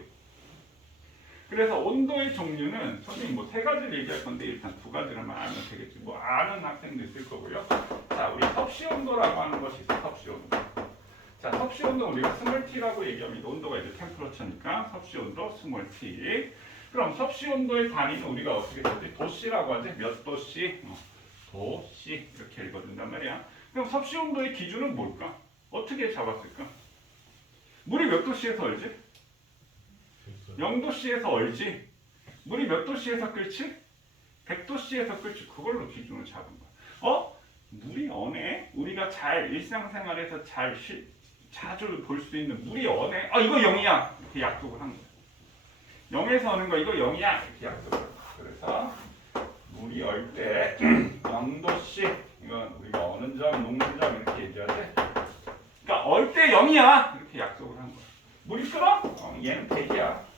그래서 온도의 종류는 선생님 뭐 3가지를 얘기할 건데 일단 2가지로만 알면 되겠지. 뭐 아는 학생도 있을 거고요. 자, 우리 섭씨 온도라고 하는 것이 있어. 섭씨 온도. 자, 섭씨 온도 우리가 스몰 t라고 얘기합니다. 온도가 이제 템퍼러처니까 섭씨 온도 스몰 t. 그럼 섭씨 온도의 단위는 우리가 어떻게 쓰지? 도씨라고 하지. 몇 도씨? 도씨 이렇게 읽어준단 말이야. 그럼 섭씨 온도의 기준은 뭘까? 어떻게 잡았을까? 물이 몇 도씨에서 얼지? 0도씨에서 얼지. 물이 몇 도씨에서 끓지? 100도씨에서 끓지. 그걸로 기준을 잡은 거야. 물이 어네? 우리가 잘 일상생활에서 자주 볼 수 있는 물이 어네? 이거 0이야. 이렇게 약속을 한 거야. 0에서 어는 거 이거 0이야. 이렇게 약속을 한 거야. 그래서 물이 얼 때 0도씨 이건 우리가 어는 점, 녹는 점 이렇게 얘기하지. 그러니까 얼 때 0이야. 이렇게 약속을 한 거야. 물이 끓어? 얘는 100이야.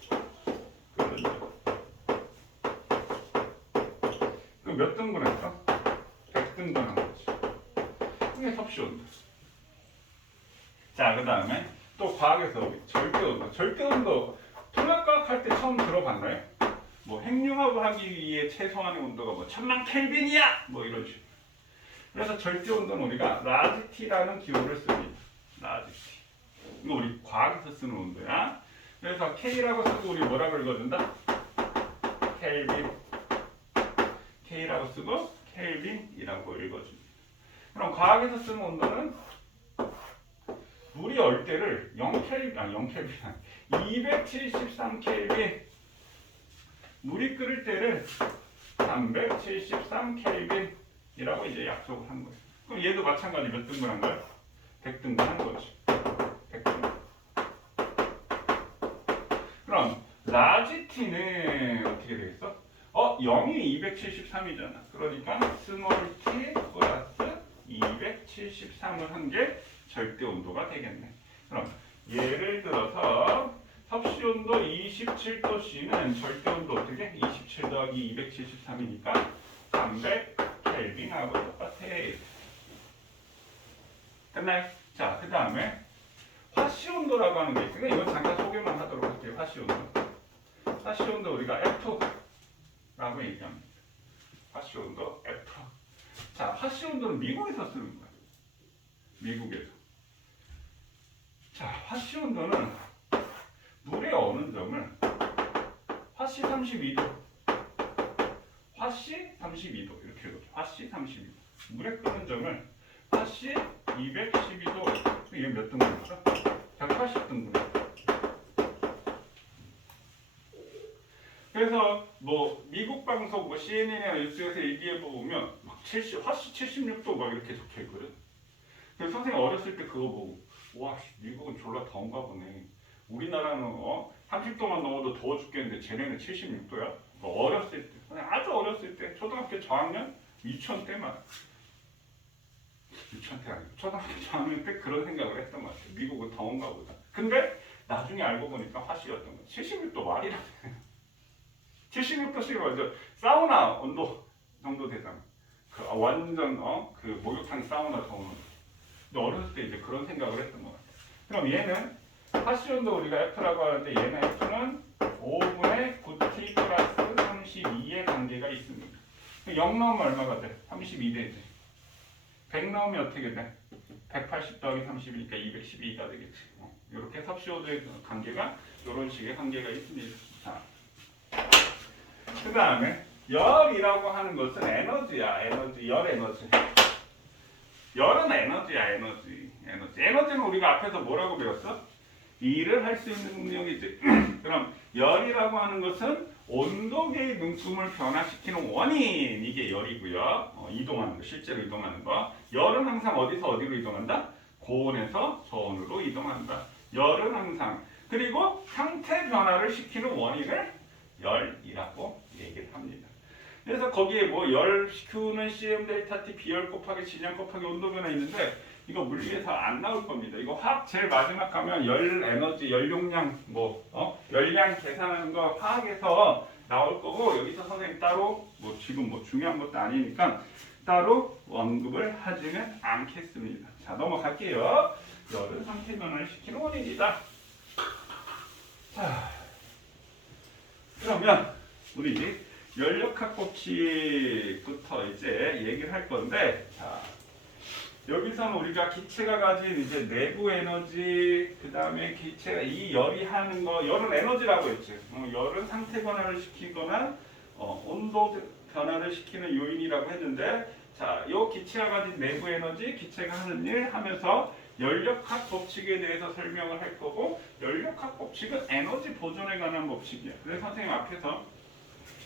그럼 몇 등분 했어? 100등분 한 거지. 그게 섭씨 온도. 자, 그 다음에 또 과학에서 절대온도. 절대온도 통합과학 할 때 처음 들어봤나요? 뭐 핵융합을 하기 위해 최소한의 온도가 뭐 1000만 켈빈이야! 뭐 이런 식으로. 그래서 절대온도는 우리가 라지 T라는 기호를 씁니다. 라지 T. 이거 우리 과학에서 쓰는 온도야. 그래서 K라고 쓰고 우리 뭐라고 읽어준다? 켈빈. K라고 쓰고 켈빈이라고 읽어줍니다. 그럼 과학에서 쓰는 온도는 물이 얼 때를 0켈빈, 0켈빈, 273켈빈, 물이 끓을 때를 373켈빈이라고 이제 약속을 한 거예요. 그럼 얘도 마찬가지 몇 등분 한 거야? 100등분 한 거지. 100등분. 그럼 라지 t는 어떻게 되겠어? 0이 273이잖아. 그러니까 스몰 t 플러스 273을 한 게 절대 온도가 되겠네. 그럼 예를 들어서 섭씨 온도 27도 C는 절대 온도 어떻게? 27 더하기 273이니까 300켈빈하고 똑같아. 끝나요? 자, 그 다음에 화씨 온도라고 하는 게 있으니까 이건 잠깐 소개만 하도록 할게요. 화씨 온도. 화씨 온도 우리가 F라고 얘기합니다. 화씨 온도 F. 자, 화씨 온도는 미국에서 쓰는 거야. 미국에서. 자, 화씨 온도는 물의 어느 점을 화씨 32도, 화씨 32도 이렇게 읽어줘. 화씨 32도. 물에 끓는 점을 화씨 212도. 이게 몇 등분이죠? 180등분. 그래서 뭐 미국 방송 뭐 CNN이나 뉴스에서 얘기해 보면 막 화씨 76도 막 이렇게 적혀 있거든. 그래서 선생님 어렸을 때 그거 보고 와 미국은 졸라 더운가 보네. 우리나라는 30도만 넘어도 더워 죽겠는데 쟤네는 76도야? 어렸을 때, 그냥 아주 어렸을 때, 초등학교 저학년, 유치원 때만, 유치원 때 아니고 초등학교 저학년 때 그런 생각을 했던 것 같아요. 미국은 더운가 보다. 근데 나중에 알고 보니까 화씨였던 거야. 76도 말이라네. 76도씩 완전 사우나 온도 정도 되잖아. 그 완전 그 목욕탕 사우나 더운 온도. 근데 어렸을 때 이제 그런 생각을 했던 것 같아요. 그럼 얘는 화씨 온도 우리가 F라고 하는데 얘는 F는 5분의 9T 플러스 32의 관계가 있습니다. 0 넣으면 얼마가 돼? 32 되지. 100 넣으면 어떻게 돼? 180 더하기 30이니까 212가 되겠지. 이렇게 섭씨 온도의 관계가 이런 식의 관계가 있습니다. 자, 그 다음에 열이라고 하는 것은 에너지야. 에너지, 열 에너지. 열은 에너지야. 에너지는 우리가 앞에서 뭐라고 배웠어? 일을 할 수 있는 능력이지. 그럼 열이라고 하는 것은 온도계의 눈금을 변화시키는 원인, 이게 열이고요. 이동하는 거, 실제로 이동하는 거. 열은 항상 어디서 어디로 이동한다? 고온에서 저온으로 이동한다. 열은 항상. 그리고 상태 변화를 시키는 원인을 열이라고 얘기를 합니다. 그래서 거기에 뭐 열 Q는 CM 델타 T 비열 곱하기 질량 곱하기 온도 변화 있는데 이거 물리에서 안 나올 겁니다. 이거 화학 제일 마지막 가면 열 에너지, 열 용량 열량 계산하는 거 화학에서 나올 거고 여기서 선생님 따로 뭐 지금 뭐 중요한 것도 아니니까 따로 언급을 하지는 않겠습니다. 자, 넘어갈게요. 열은 상태 변화를 시키는 원인이다. 자, 그러면 우리 연력학 법칙부터 이제 얘기를 할 건데, 자, 여기서는 우리가 기체가 가진 이제 내부 에너지, 그 다음에 기체가 이 열이 하는 거, 열은 에너지라고 했지. 열은 상태 변화를 시키거나 온도 변화를 시키는 요인이라고 했는데, 자, 이 기체가 가진 내부 에너지, 기체가 하는 일 하면서 연력학 법칙에 대해서 설명을 할 거고, 연력학 법칙은 에너지 보존에 관한 법칙이야. 그래서 선생님 앞에서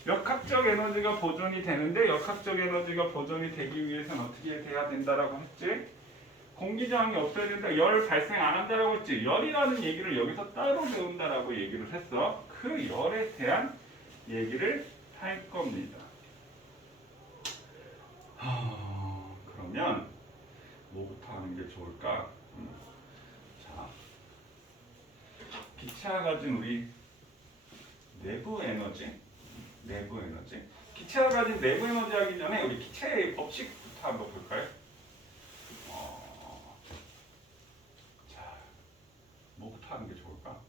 역학적 에너지가 보존이 되는데 역학적 에너지가 보존이 되기 위해서는 어떻게 돼야 된다라고 했지? 공기 저항이 없어야 된다. 열 발생 안 한다라고 했지. 열이라는 얘기를 여기서 따로 배운다라고 얘기를 했어. 그 열에 대한 얘기를 할 겁니다. 그러면 뭐부터 하는 게 좋을까? 자, 기체가 가진 우리 내부 에너지. 기체가 가진 내부 에너지 하기 전에 우리 기체의 법칙부터 한번 볼까요? 자, 뭐부터 하는 게 좋을까?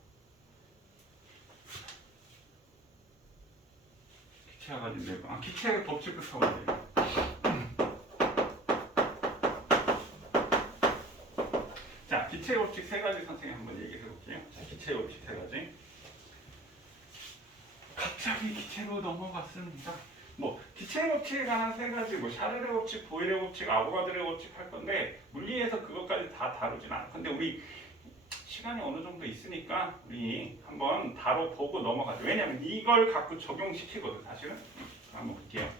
기체가 가진 내부, 기체의 법칙부터 보세요. 자, 기체의 법칙 세 가지 선생님 한번 얘기해 볼게요. 자, 기체의 법칙 세 가지. 갑자기 기체로 넘어갔습니다. 뭐 기체의 법칙에 관한 세 가지, 뭐 샤를의 법칙, 보일의 법칙, 아보가드로의 법칙 할 건데 물리에서 그것까지 다 다루진 않아. 근데 우리 시간이 어느 정도 있으니까 우리 한번 다뤄보고 넘어가죠. 왜냐면 이걸 갖고 적용시키거든 사실은. 한번 볼게요.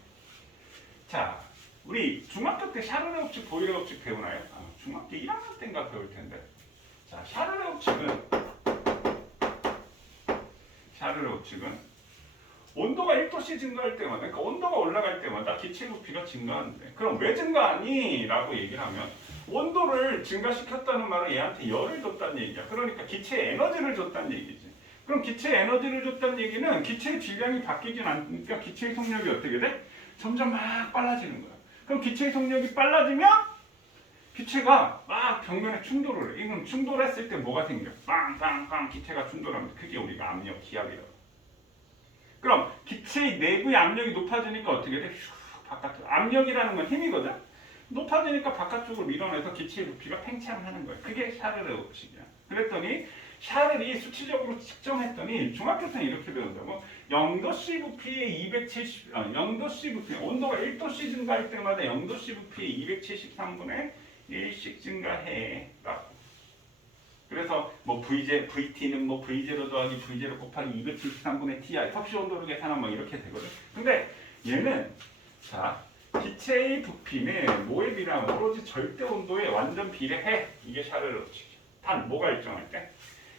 자, 우리 중학교 때 샤를레 법칙, 보일러 법칙 배우나요? 중학교 1학년 때인가 배울 텐데. 자, 샤를레 법칙은 온도가 1도씩 증가할 때마다, 그러니까 온도가 올라갈 때마다 기체 부피가 증가하는데, 그럼 왜 증가하니? 라고 얘기를 하면 온도를 증가시켰다는 말은 얘한테 열을 줬다는 얘기야. 그러니까 기체에 에너지를 줬다는 얘기지. 그럼 기체에 에너지를 줬다는 얘기는 기체의 질량이 바뀌진 않으니까 기체의 속력이 어떻게 돼? 점점 막 빨라지는 거야. 그럼 기체의 속력이 빨라지면 기체가 막 벽면에 충돌을 해. 이건 충돌했을 때 뭐가 생겨? 빵빵빵 기체가 충돌하면 그게 우리가 압력, 기압이라고. 그럼 기체의 내부의 압력이 높아지니까 어떻게 돼? 슉 바깥으로. 압력이라는 건 힘이거든? 높아지니까 바깥쪽으로 밀어내서 기체의 부피가 팽창하는 거야. 그게 샤를레 법칙이야. 그랬더니 샤를이 수치적으로 측정했더니 중학교 때는 이렇게 배운다고 0도씨 부피의 0도씨 부피 온도가 1도씨 증가할 때마다 0도씨 부피의 273분의 1씩 증가해 라고. 그래서 뭐 VT는 뭐 V0 더하기 V0 곱하기 273분의 TI 섭씨 온도로 계산하면 막 이렇게 되거든. 근데 얘는 자 기체의 부피는 뭐에 비례하면 오로지 절대 온도에 완전 비례해. 이게 샤를레 법칙이야. 단 뭐가 일정할 때?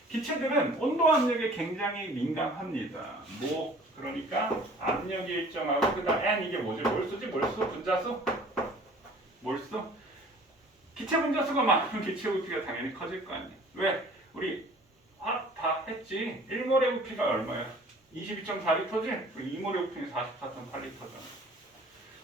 기체들은 온도 압력에 굉장히 민감합니다. 뭐 그러니까 압력이 일정하고 그다음 N 이게 뭐지? 몰수지? 몰수? 분자수? 몰수? 기체 분자수가 많으면 기체 부피가 당연히 커질 거 아니야. 왜? 우리 화학 다 했지. 1몰의 부피가 얼마야? 22.4리터지? 2몰의 부피는 44.8리터잖아.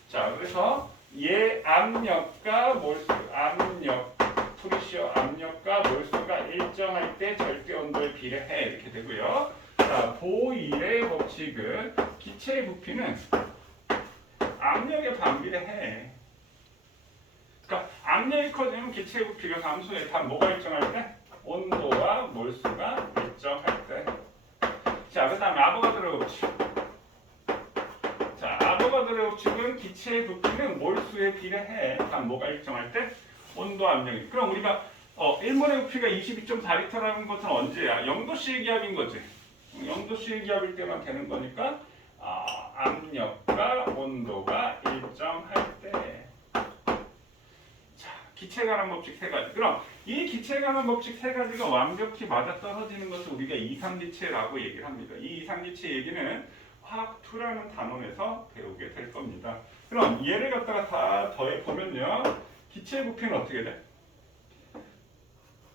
자, 그래서 얘 압력과 몰수, 압력, 프리시어 압력과 몰수가 일정할 때 절대 온도에 비례해 이렇게 되고요. 자, 보일의 법칙은 기체의 부피는 압력에 반비례해. 그러니까 압력이 커지면 기체의 부피가 감소해. 단 뭐가 일정할 때? 온도와 몰수가 일정할 때. 자, 그 다음에 아보가드로 법칙. 자, 아보가드로 법칙은 기체의 부피는 몰수에 비례해. 단 뭐가 일정할 때? 온도 압력이. 그럼 우리가 1몰의 부피가 22.4리터라는 것은 언제야? 0도씨의 기압인 거지. 0도씨의 기압일 때만 되는 거니까 압력과 온도가 일정할 때. 자, 기체 관한 법칙 세 가지. 그럼 이 기체 관한 법칙 세 가지가 완벽히 맞아떨어지는 것을 우리가 이상기체라고 얘기를 합니다. 이 이상기체 얘기는 화학2라는 단원에서 배우게 될 겁니다. 그럼 얘를 갖다가 다 더해 보면요. 기체의 부피는 어떻게 돼?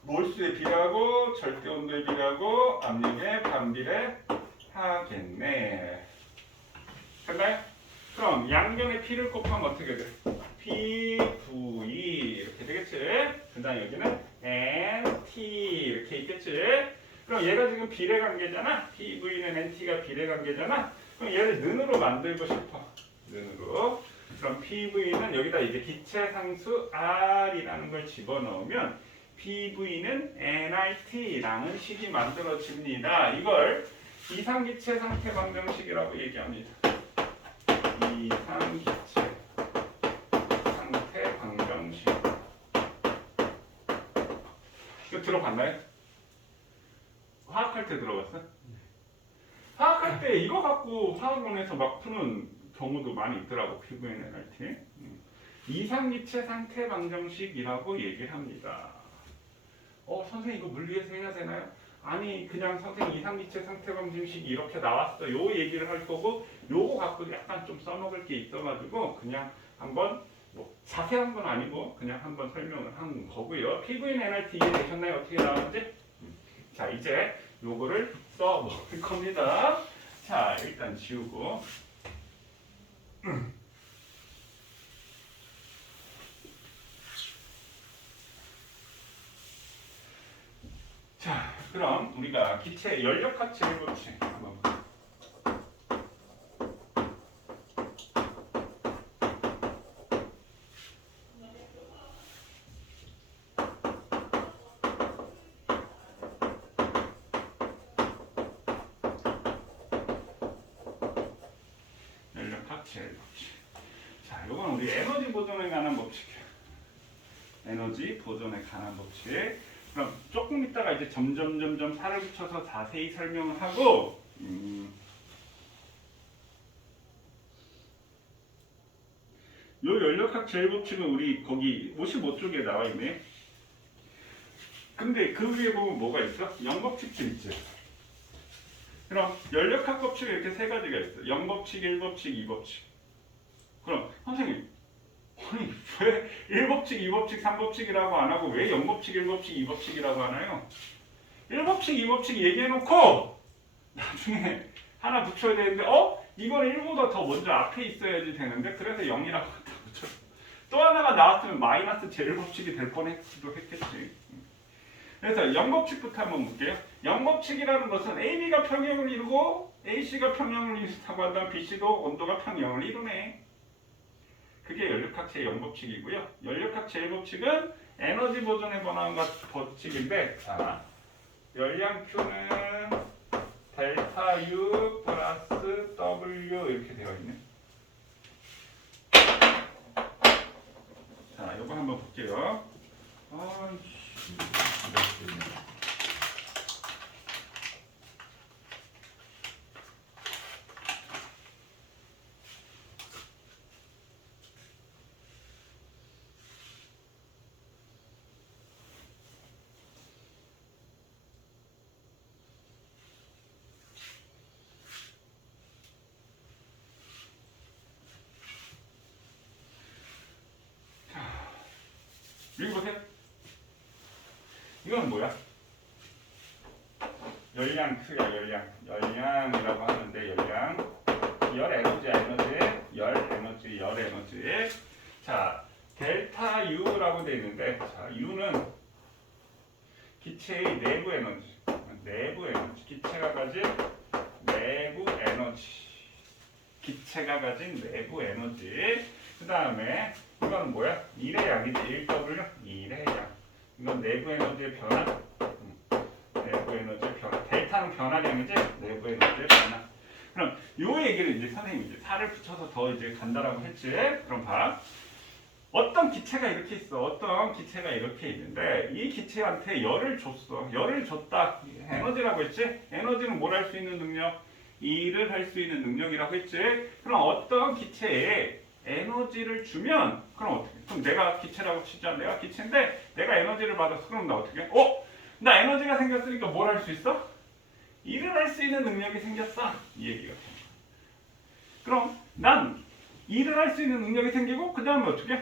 몰수에 비례하고 절대 온도에 비례하고 압력에 반비례 하겠네. 됐나요? 그럼 양변에 P를 곱하면 어떻게 돼? PV 이렇게 되겠지? 그 다음 여기는 NT 이렇게 있겠지? 그럼 얘가 지금 비례 관계잖아? PV는 NT가 비례 관계잖아? 그럼 얘를 는으로 만들고 싶어. 는으로. 그럼 PV는 여기다 이제 기체 상수 R이라는 걸 집어넣으면 PV는 NRT라는 식이 만들어집니다. 이걸 이상기체 상태 방정식이라고 얘기합니다. 이상기체 상태 방정식. 이거 들어봤나요? 화학할 때 들어봤어? 화학할 때 이거 갖고 화학원에서 막 푸는 경우도 많이 있더라고. PVN NRT. 이상기체 상태 방정식이라고 얘기를 합니다. 선생님 이거 물리에서 해야 되나요? 아니 그냥 선생님 이상기체 상태 방정식이 이렇게 나왔어. 요 얘기를 할 거고 요거 갖고 약간 좀 써먹을 게 있어가지고 그냥 한번 뭐 자세한 건 아니고 그냥 한번 설명을 한 거고요. PVN NRT 이해되셨나요? 어떻게 나왔는지? 자 이제 요거를 써먹을 겁니다. 자 일단 지우고 자 그럼 우리가 기체 연력학체 법칙 한번 볼게요. 연력학체 법칙. 자 이건 우리 에너지 보존에 관한 법칙이에요. 에너지 보존에 관한 법칙. 그럼 조금 있다가 이제 점점 살을 붙여서 자세히 설명을 하고 요 연력학 제일법칙은 우리 거기 55쪽에 나와 있네. 근데 그 위에 보면 뭐가 있어? 영법칙도 있지. 그럼 연력학 법칙은 이렇게 세 가지가 있어. 영법칙, 1법칙, 2법칙. 그럼 선생님, 아니 왜 1법칙, 2법칙, 3법칙이라고 안 하고 왜 영법칙, 1법칙, 2법칙이라고 하나요? 1법칙, 2법칙 얘기해놓고 나중에 하나 붙여야 되는데 이건 1보다 더 먼저 앞에 있어야지 되는데 그래서 0이라고 갖다 붙여. 또 하나가 나왔으면 마이너스 제1법칙이 될 뻔했기도 했겠지. 그래서 영법칙부터 한번 볼게요. 영법칙이라는 것은 AB가 평형을 이루고 AC가 평형을 이루다고 한다면 BC도 온도가 평형을 이루네. 그게 연력학 제0법칙이고요. 연력학 제1법칙은 에너지 보존의 번호과 법칙인데 자, 열량 Q는 델타 U 플러스 W 이렇게 되어 있네. 자, 이거 한번 볼게요. 여기 보세요. 이건 뭐야? 열량 Q야, 열량이라고 하는데 열 에너지. 자, 델타 U라고 되어 있는데, 자, U는 기체의 내부 에너지. 기체가 가진 내부 에너지. 그 다음에 이건 뭐야? 1의 양이지. 1W 1의 양. 이건 내부 에너지의 변화. 델타는 변화량이지. 내부 에너지의 변화. 그럼 요 얘기를 이제 선생님이 이제 살을 붙여서 더 이제 간다라고 했지. 그럼 봐. 어떤 기체가 이렇게 있어. 어떤 기체가 이렇게 있는데 이 기체한테 열을 줬어. 열을 줬다. 에너지라고 했지. 에너지는 뭘 할 수 있는 능력? 일을 할 수 있는 능력이라고 했지. 그럼 어떤 기체에 에너지를 주면 그럼 어떻게? 그럼 내가 기체라고 치자. 내가 기체인데 내가 에너지를 받았어. 그럼 나 어떻게? 나 에너지가 생겼으니까 뭘 할 수 있어? 일을 할 수 있는 능력이 생겼어. 이 얘기가. 그럼 난 일을 할 수 있는 능력이 생기고 그 다음에 어떻게?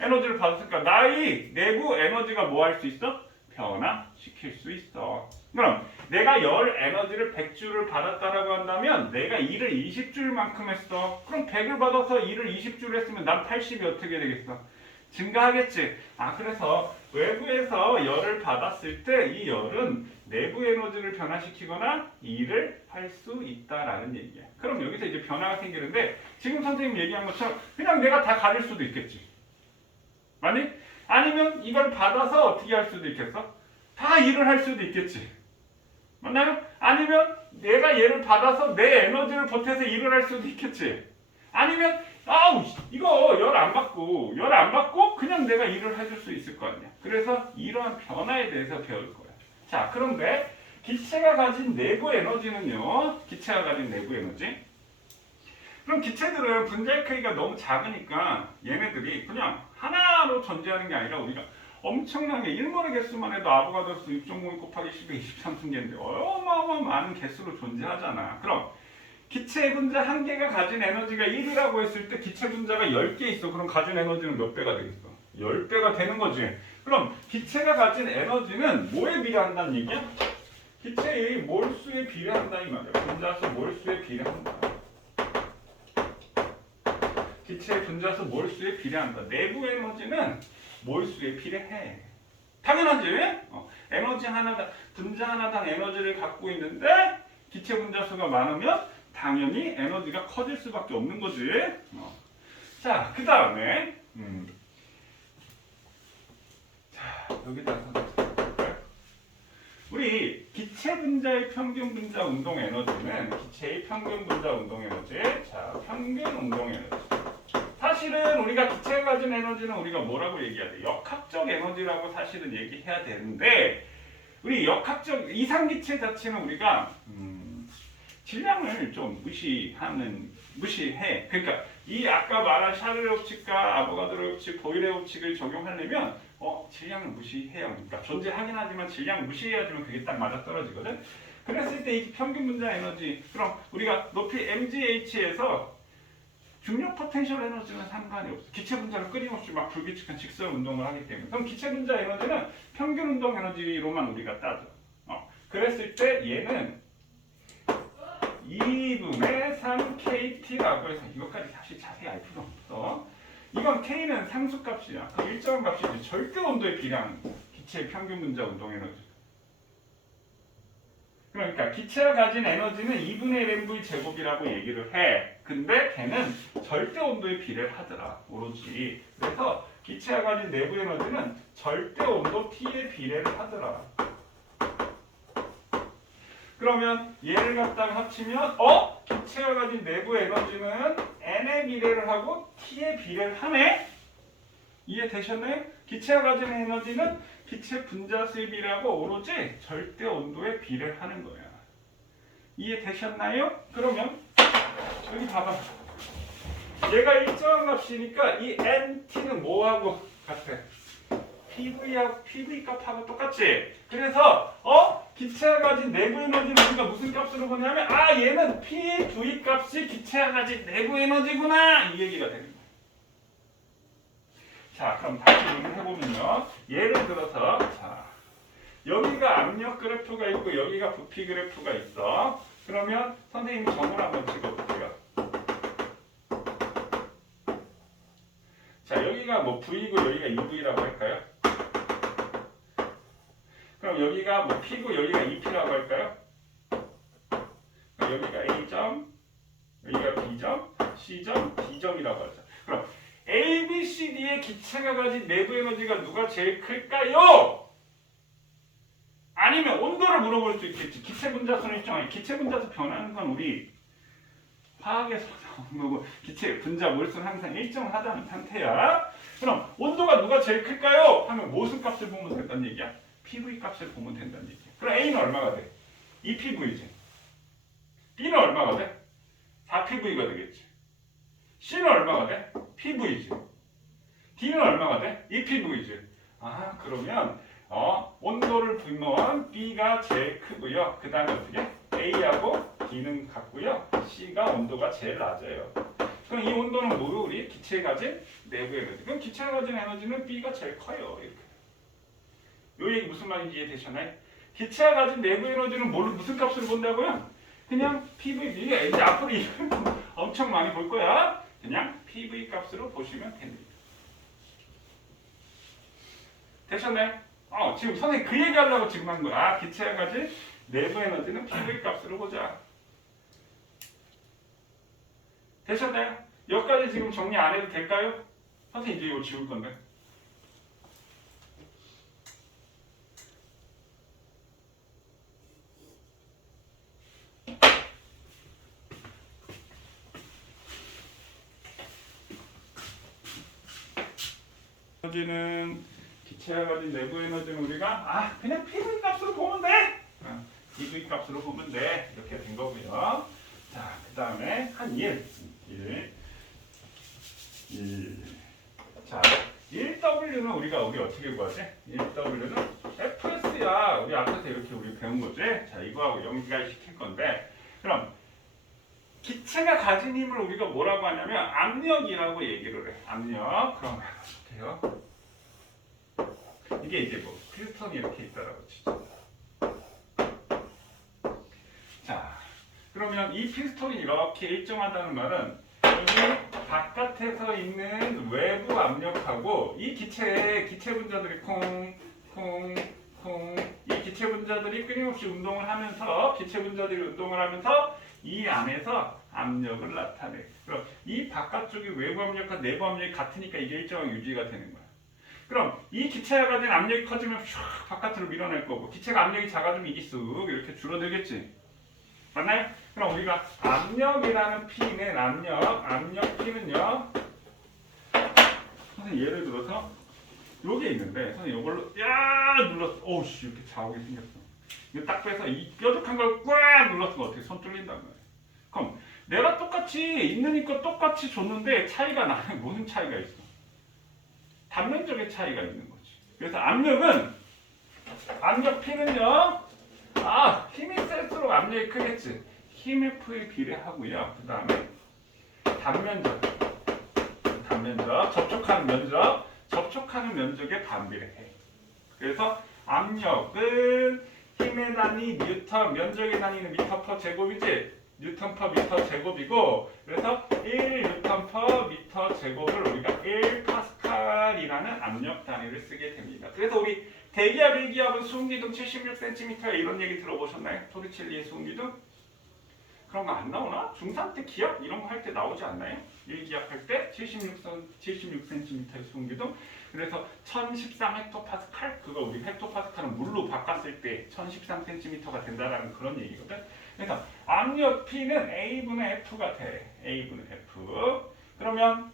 에너지를 받았으니까 나의 내부 에너지가 뭐 할 수 있어? 변화시킬 수 있어. 그럼 내가 열 에너지를 100주를 받았다라고 한다면 내가 일을 20줄만큼 했어. 그럼 100을 받아서 일을 20주를 했으면 난 80이 어떻게 되겠어? 증가하겠지. 그래서 외부에서 열을 받았을 때 이 열은 내부 에너지를 변화시키거나 일을 할 수 있다라는 얘기야. 그럼 여기서 이제 변화가 생기는데 지금 선생님 얘기한 것처럼 그냥 내가 다 가릴 수도 있겠지. 맞니? 아니면 이걸 받아서 어떻게 할 수도 있겠어? 다 일을 할 수도 있겠지. 맞나요? 아니면 내가 얘를 받아서 내 에너지를 보태서 일을 할 수도 있겠지. 아니면 이거 열 안 받고 그냥 내가 일을 해줄 수 있을 거 아니야. 그래서 이러한 변화에 대해서 배울 거야. 자, 그런데 기체가 가진 내부 에너지는요. 그럼 기체들은 분자의 크기가 너무 작으니까 얘네들이 그냥 하나로 존재하는 게 아니라 우리가 엄청나게 1몰의 개수만 해도 아보가드로수 6.02 곱하기 10의 23승계인데 어마어마한 많은 개수로 존재하잖아. 그럼 기체 분자 한 개가 가진 에너지가 1이라고 했을 때 기체 분자가 10개 있어. 그럼 가진 에너지는 몇 배가 되겠어? 10배가 되는 거지. 그럼 기체가 가진 에너지는 뭐에 비례한다는 얘기야? 기체의 몰수에 비례한다 이 말이야. 분자수 몰수에 비례한다. 기체의 분자수 몰수에 비례한다. 내부 에너지는 몰수에 비례해. 당연하지? 에너지 하나당, 분자 하나당 에너지를 갖고 있는데 기체 분자수가 많으면 당연히 에너지가 커질 수밖에 없는 거지. 자, 그 다음에 자, 여기다가 우리 기체 분자의 평균 분자 운동 에너지는 기체의 평균 분자 운동 에너지. 자, 평균 운동 에너지. 사실 사실은 우리가 기체가 가진 에너지는 우리가 뭐라고 얘기해야 돼? 역학적 에너지라고 사실은 얘기해야 되는데 우리 역학적 이상기체 자체는 우리가 질량을 좀 무시해. 그러니까 이 아까 말한 샤를의 법칙과 아보가드로 법칙, 보일의 법칙을 적용하려면 질량을 무시해야 합니다. 존재하긴 하지만 질량 무시해야지만 그게 딱 맞아떨어지거든. 그랬을 때 이 평균 분자 에너지, 그럼 우리가 높이 mgh에서 중력 포텐셜 에너지는 상관이 없어. 기체 분자를 끊임없이 막 불규칙한 직선 운동을 하기 때문에. 그럼 기체 분자 에너지는 평균 운동 에너지로만 우리가 따져. 그랬을 때 얘는 2분의 3kT라고 해서 이것까지 사실 자세히 알 필요 없어. 이건 K는 상수값이야. 그 일정한 값이지. 절대 온도에 비례하는 기체의 평균 분자 운동 에너지. 그러니까 기체가 가진 에너지는 2분의 1 mv 제곱이라고 얘기를 해. 근데 걔는 절대 온도에 비례를 하더라. 오로지. 그래서 기체가 가진 내부 에너지는 절대 온도 T에 비례를 하더라. 그러면 얘를 갖다가 합치면 기체가 가진 내부 에너지는 N에 비례를 하고 T에 비례를 하네? 이해되셨나요? 기체가 가진 에너지는 기체 분자 수에 비례하고 오로지 절대 온도에 비례를 하는 거야. 이해되셨나요? 그러면 여기 봐봐. 얘가 일정한 값이니까 이 NT는 뭐하고 같아? PV 값하고 똑같지? 그래서 기체가 가진 내부 에너지는 우리가 무슨 값으로 보냐면 얘는 PV 값이 기체가 가진 내부 에너지구나 이 얘기가 되는 거야. 자, 그럼 다시 해보면요. 예를 들어서 자, 여기가 압력 그래프가 있고 여기가 부피 그래프가 있어. 그러면 선생님이 점을 한번 찍어볼게요. 자, 여기가 뭐 V고 여기가 2V라고 할까요? 그럼 여기가 뭐 P고 여기가 2P라고 할까요? 여기가 A점, 여기가 B점, C점, D점이라고 하죠. 그럼 A, B, C, D의 기체가 가진 내부 에너지가 누가 제일 클까요? 아니면 온도를 물어볼 수 있겠지. 기체 분자수는 일정하게. 기체 분자수 변하는 건 우리 화학에서 나오는 거고 기체 분자 몰수는 항상 일정하다는 상태야. 그럼 온도가 누가 제일 클까요? 하면 무슨 값을 보면 된다는 얘기야? PV 값을 보면 된다는 얘기야. 그럼 A는 얼마가 돼? 2PV지. B는 얼마가 돼? 4PV가 되겠지. C는 얼마가 돼? PV지. D는 얼마가 돼? 2PV지. 그러면 온도를 보면 B가 제일 크고요. 그 다음에 어떻게? A하고 D는 같고요. C가 온도가 제일 낮아요. 그럼 이 온도는 뭐요? 우리 기체가 가진 내부 에너지. 그럼 기체가 가진 에너지는 B가 제일 커요. 이렇게. 요 얘기 무슨 말인지 이해되셨나요? 기체가 가진 내부 에너지는 무슨 값으로 본다고요? 그냥 PV, 이제 앞으로 이걸 엄청 많이 볼 거야. 그냥 PV 값으로 보시면 됩니다. 되셨나요? 지금 선생님 그 얘기하려고 지금 한 거야. 기체가 가진 내부 에너지는 PV 값으로 보자. 되셨나요? 여기까지 지금 정리 안 해도 될까요? 선생님 이제 이거 지울 건데. 에너지는 기체가 가진 내부 에너지는 우리가 그냥 PV 값으로 보면 돼. PV 값으로 보면 돼. 이렇게 된 거고요. 자, 그 다음에 한 1. 자, 1W는 우리 어떻게 구하지? 1W는 FS야. 우리 앞에서 이렇게 우리 배운 거지? 자, 이거하고 연결시킬 건데, 그럼 기체가 가진 힘을 우리가 뭐라고 하냐면 압력이라고 얘기를 해. 압력. 그럼 어때요? 이게 이제 뭐 피스톤이 이렇게 있다라고 치죠. 자, 그러면 이 피스톤이 이렇게 일정하다는 말은 여기 바깥에서 있는 외부 압력하고 이 기체 분자들이 콩 이 기체 분자들이 끊임없이 운동을 하면서 이 안에서 압력을 나타내. 그럼 이 바깥쪽이 외부 압력과 내부 압력이 같으니까 이게 일정하게 유지가 되는 거야. 그럼 이 기체가 가진 압력이 커지면 슉 바깥으로 밀어낼 거고 기체가 압력이 작아지면 이게 쑥 이렇게 줄어들겠지. 맞나요? 그럼 우리가 압력이라는 P는 압력 P는요 선생님 예를 들어서 요게 있는데 선생님 요걸로 야 눌렀어. 오우씨 이렇게 자국이 생겼어. 이거 딱 빼서 이 뾰족한 걸 꽉 눌렀으면 어떻게 손 뚫린단 말이야. 그럼 내가 똑같이 있는 거 똑같이 줬는데 차이가 나는 무슨 차이가 있어? 단면적의 차이가 있는 거지. 그래서 압력 P는요. 힘이 셀수록 압력이 크겠지. 힘 F에 비례하고요. 그 다음에 단면적, 접촉하는 면적에 반비례해. 그래서 압력은 힘의 단위 뉴턴, 면적의 단위는 미터 퍼 제곱이지. 뉴턴 퍼 미터 제곱이고, 그래서 1 뉴턴 퍼 미터 제곱을 우리가 1 파스칼이라는 압력 단위를 쓰게 됩니다. 그래서 우리 대기압, 일기압은 수은기둥 76cm 이런 얘기 들어보셨나요? 토리첼리의 수은기둥? 그런 거 안 나오나? 중3 때 기압 이런 거 할 때 나오지 않나요? 일기압 할 때 76cm의 수은기둥. 그래서 1013 헥토파스칼, 그거 우리 헥토파스칼은 물로 바꿨을 때 1013cm가 된다라는 그런 얘기거든. 그래서 압력 P는 A분의 F가 돼. A분의 F. 그러면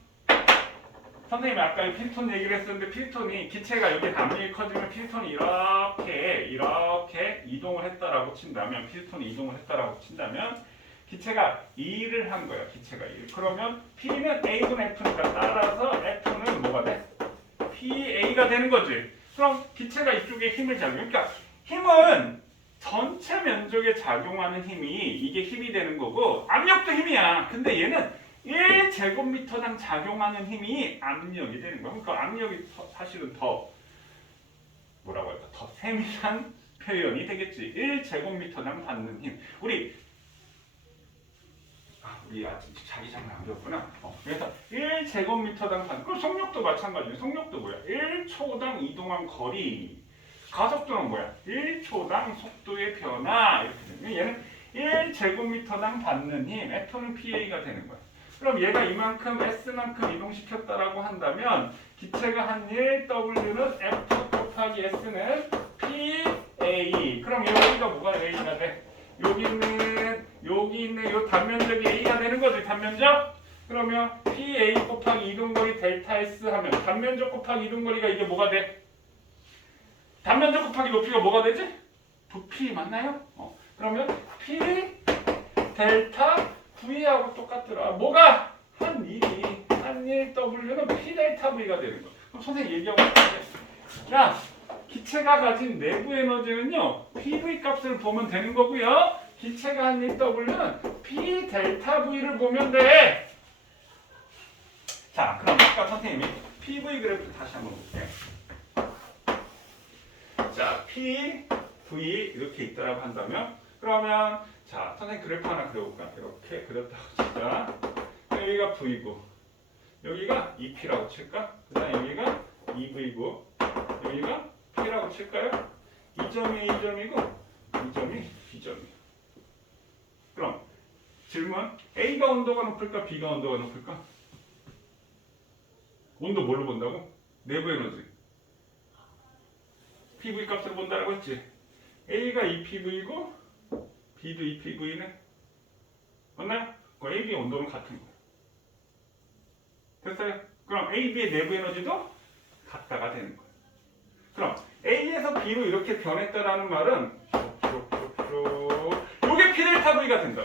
선생님이 아까 필톤 얘기를 했었는데 필톤이 기체가 여기 압력이 커지면 필톤이 이렇게 이동을 했다라고 친다면 기체가 2를 한 거야. 기체가 2. 그러면 P는 A분의 F니까 따라서 F는 뭐가 돼? PA가 되는 거지. 그럼 기체가 이쪽에 힘을 작용. 그러니까 힘은 전체 면적에 작용하는 힘이 이게 힘이 되는 거고 압력도 힘이야. 근데 얘는 1제곱미터당 작용하는 힘이 압력이 되는 거야. 그러니까 압력이 사실은 더 뭐라고 할까? 더 세밀한 표현이 되겠지. 1제곱미터당 받는 힘. 우리 아직 자기 장난 안 배웠구나. 그래서 1제곱미터당 받는. 그럼 속력도 마찬가지예요. 속력도 뭐야? 1초당 이동한 거리. 가속도는 뭐야? 1초당 속도의 변화. 이렇게 되면 얘는 1제곱미터당 받는 힘. F는 PA가 되는 거야. 그럼 얘가 이만큼 S만큼 이동시켰다라고 한다면 기체가 한 일 W는 F 곱하기 S는 PA. 그럼 여기가 뭐가 A가 돼? 여기 있는 요 단면적이 A가 되는 거지. 단면적? 그러면 PA 곱하기 이동거리 델타 S 하면 단면적 곱하기 이동거리가 이게 뭐가 돼? 단면적 곱하기 높이가 뭐가 되지? 부피 맞나요? 그러면 P 델타 V하고 똑같더라. 뭐가? 한 일 W는 P 델타 V가 되는 거야. 그럼 선생님 얘기하고 있는데 야, 기체가 가진 내부 에너지는요 PV 값을 보면 되는 거고요. 기체가 한 일 W는 P 델타 V를 보면 돼. 자, 그럼 아까 선생님이 PV 그래프 다시 한번 볼게요. 자, P, V 이렇게 있다라고 한다면 그러면 자, 선생님 그래프 하나 그려볼까? 이렇게 그렸다고 치자. 여기가 V고 여기가 EP라고 칠까? 그 다음에 여기가 EV고 여기가 P라고 칠까요? 이 점이 A점이고 이 점이 B점이에요. 그럼 질문, A가 온도가 높을까? B가 온도가 높을까? 온도 뭘로 본다고? 내부 에너지. PV 값을 본다라고 했지. A가 EPV고 B도 EPV네. 맞나요? 그럼 A, B 온도는 같은 거야. 됐어요? 그럼 A, B의 내부 에너지도 같다가 되는 거야. 그럼 A에서 B로 이렇게 변했다라는 말은 요게 P 델타 V가 된다.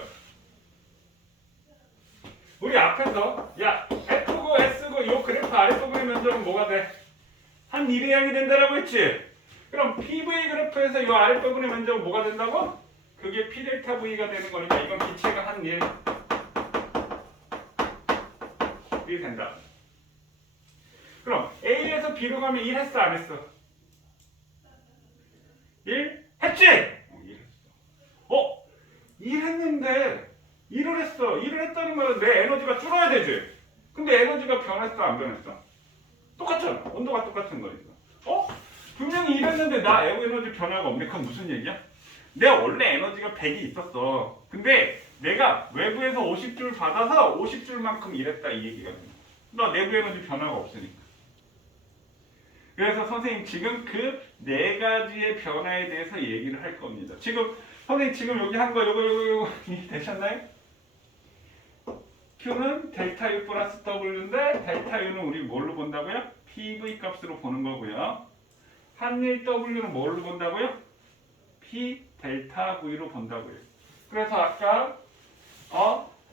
우리 앞에서 야 F고 S고 요 그래프 아랫부분의 면적은 뭐가 돼? 한 1의 양이 된다라고 했지? 그럼 PV 그래프에서 요 아랫부분의 면적은 뭐가 된다고? 그게 P 델타 V가 되는 거니까 이건 기체가 한 1이 된다. 그럼 A에서 B로 가면 1 했어 안 했어? 1 했지? 1 했어. 1 했는데 1을 했어. 1을 했다는 말은 내 에너지가 줄어야 되지. 근데 에너지가 변했어 안 변했어? 똑같잖아. 온도가 똑같은 거니까. 분명히 1 했는데 나 에너지 변화가 없네. 그건 무슨 얘기야? 내가 원래 에너지가 100이 있었어. 근데 내가 외부에서 50줄 받아서 50줄만큼 일했다 이 얘기거든. 나 내부 에너지 변화가 없으니까. 그래서 선생님 지금 그 네 가지의 변화에 대해서 얘기를 할 겁니다. 지금 선생님 지금 여기 한 거 요거 이해되셨나요? Q는 델타 U 플러스 W인데 델타 U는 우리 뭘로 본다고요? PV 값으로 보는 거고요. 한일 W는 뭘로 본다고요? P 델타 V로 본다고요. 그래서 아까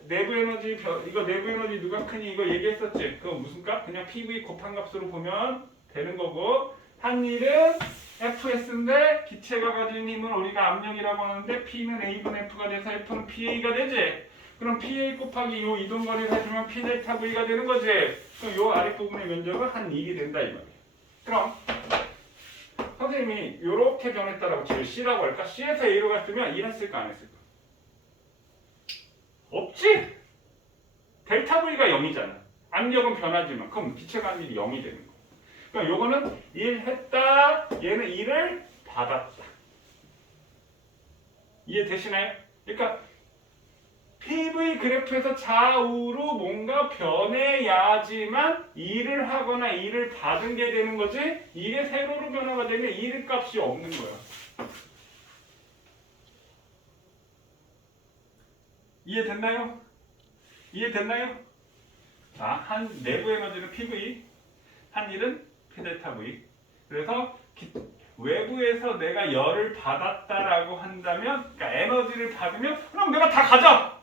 내부 에너지 이거 내부 에너지 누가 크니 이거 얘기했었지. 그거 무슨 값? 그냥 PV 곱한 값으로 보면 되는 거고 한일은 FS인데 기체가 가진 힘은 우리가 압력이라고 하는데 P는 A분 F가 돼서 F는 PA가 되지. 그럼 PA 곱하기 요 이동거리를 해주면 P 델타 V가 되는 거지. 그럼 요 아랫부분의 면적은 한 1이 된다 이 말이야. 그럼 선생님이 요렇게 변했다라고 지금 C라고 할까? C에서 A로 갔으면 1 했을까 안 했을까? 없지? 델타 V가 0이잖아. 압력은 변하지만 그럼 기체가 한 일이 0이 되는 거야. 그러니까 요거는 1 했다. 얘는 1을 받았다. 이해되시나요? 그러니까 PV 그래프에서 좌우로 뭔가 변해야지만 2를 하거나 2를 받은 게 되는 거지 2의 세로로 변화가 되면 2의 값이 없는 거야. 이해됐나요? 이해됐나요? 자, 한 내부 에너지는 PV, 한 일은 P델타 V. 그래서 외부에서 내가 열을 받았다라고 한다면, 그러니까 에너지를 받으면 그럼 내가 다 가져.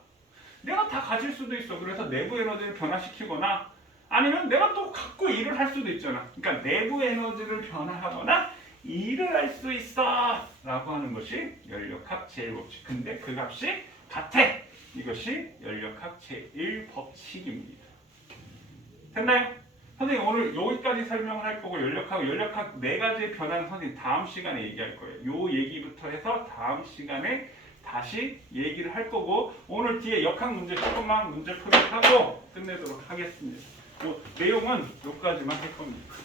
내가 다 가질 수도 있어. 그래서 내부 에너지를 변화시키거나 아니면 내가 또 갖고 일을 할 수도 있잖아. 그러니까 내부 에너지를 변화하거나 일을 할 수 있어 라고 하는 것이 연력학 제1법칙. 근데 그 값이 같아. 이것이 연력학 제1법칙입니다. 됐나요? 선생님 오늘 여기까지 설명을 할 거고 연력학 네 가지의 변화는 선생님 다음 시간에 얘기할 거예요. 요 얘기부터 해서 다음 시간에 다시 얘기를 할 거고 오늘 뒤에 역학 문제 조금만 문제풀이를 하고 끝내도록 하겠습니다. 내용은 여기까지만 할 겁니다.